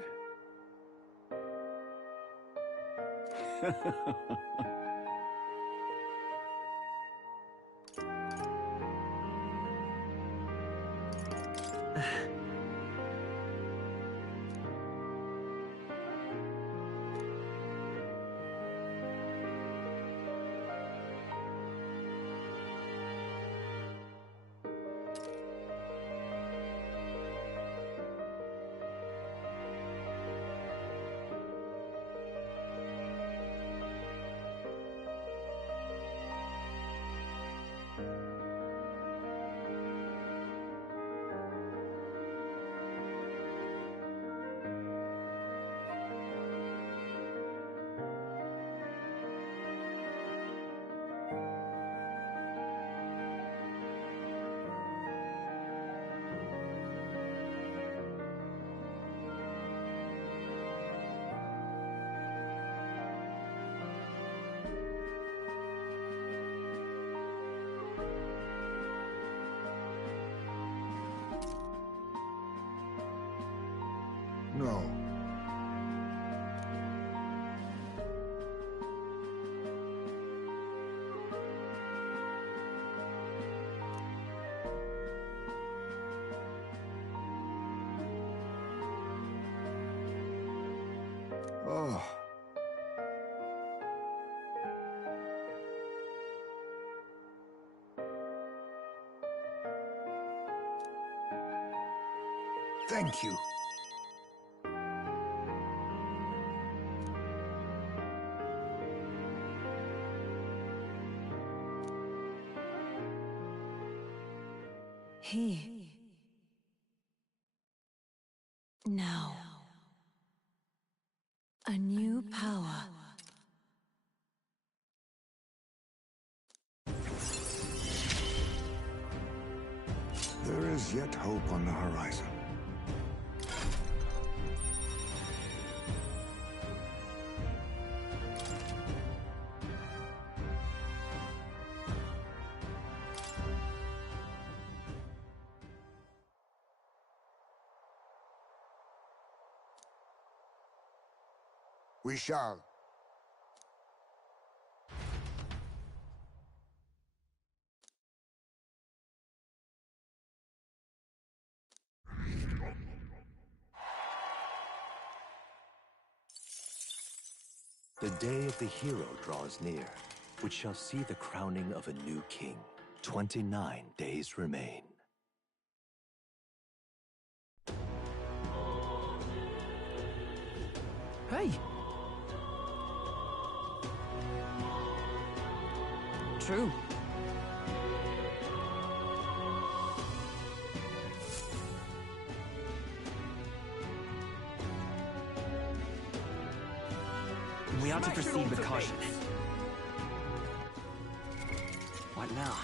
No. Oh. Thank you. He. Now. A new power is yet hope on the horizon. We shall. The day of the hero draws near, which shall see the crowning of a new king. 29 days remain. Hey! True. We ought to proceed with caution. What now?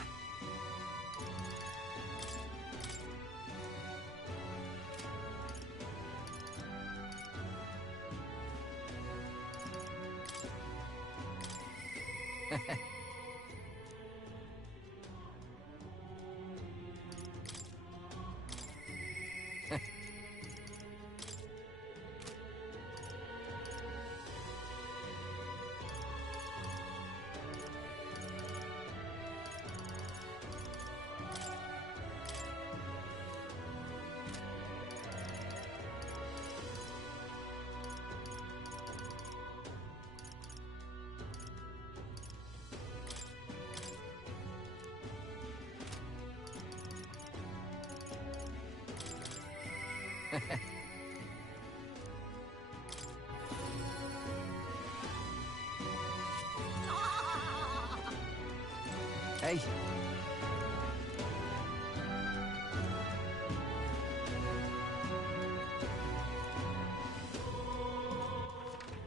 Hey.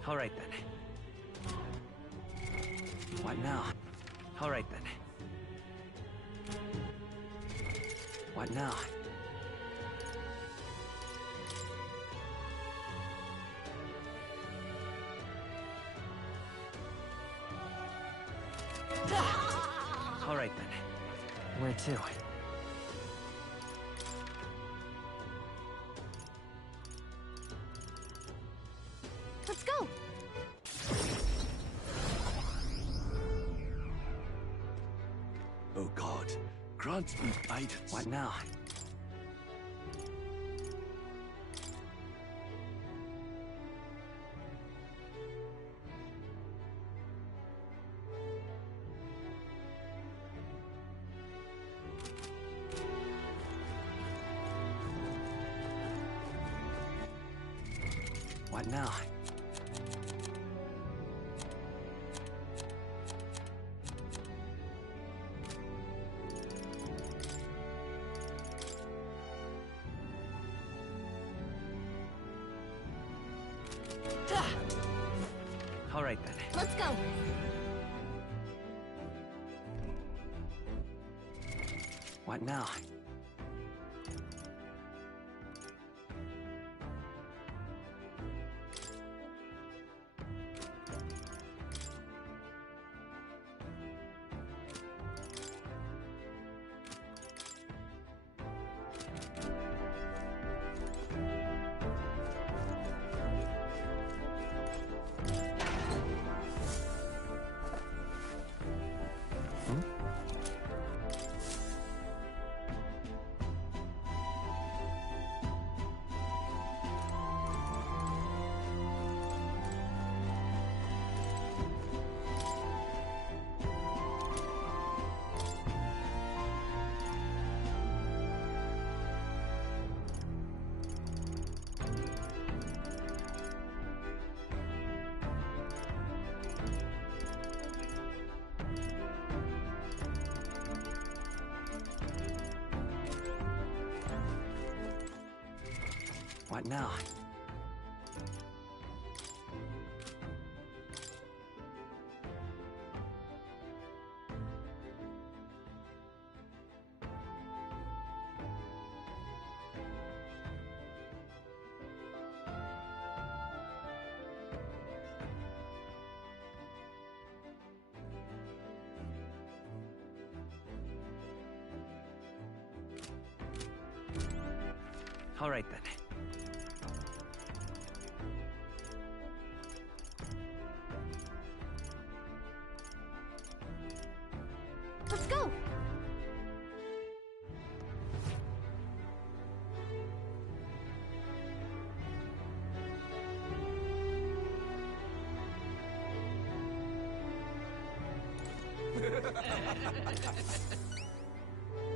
All right then. What now? All right then. What now? All right then. Where to? Let's go! Oh God, grant me guidance. What now? What now? All right then. Let's go! What now? What now? All right then. Let's go!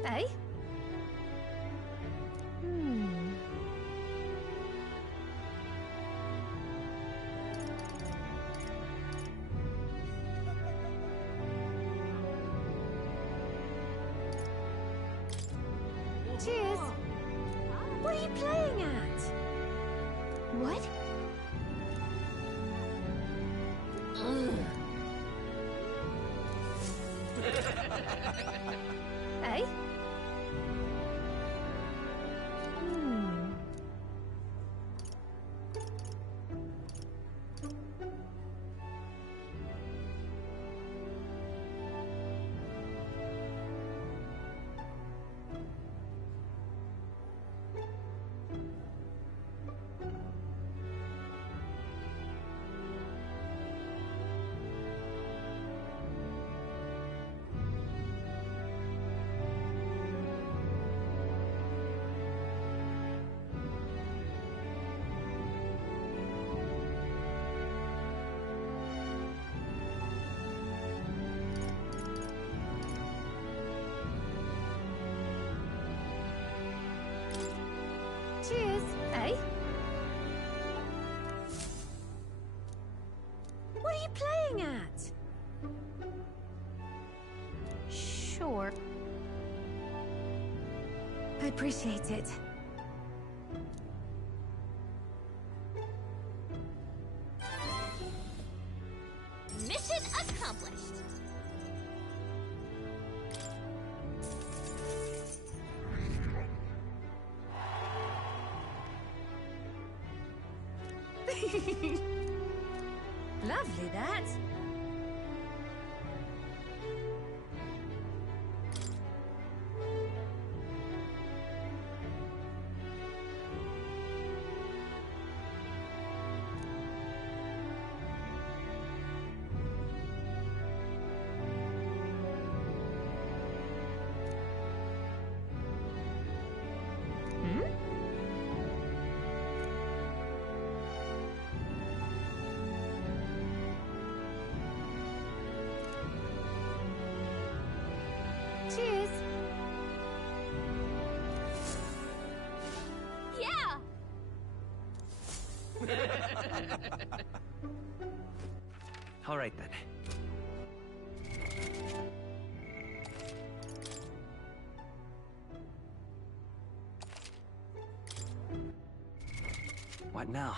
Hey? Cheers! What are you playing at? What? Hey? Cheers! Hey? What are you playing at? Sure. I appreciate it. Mission accomplished. Lovely, that. Cheers! Yeah! All right then. What now?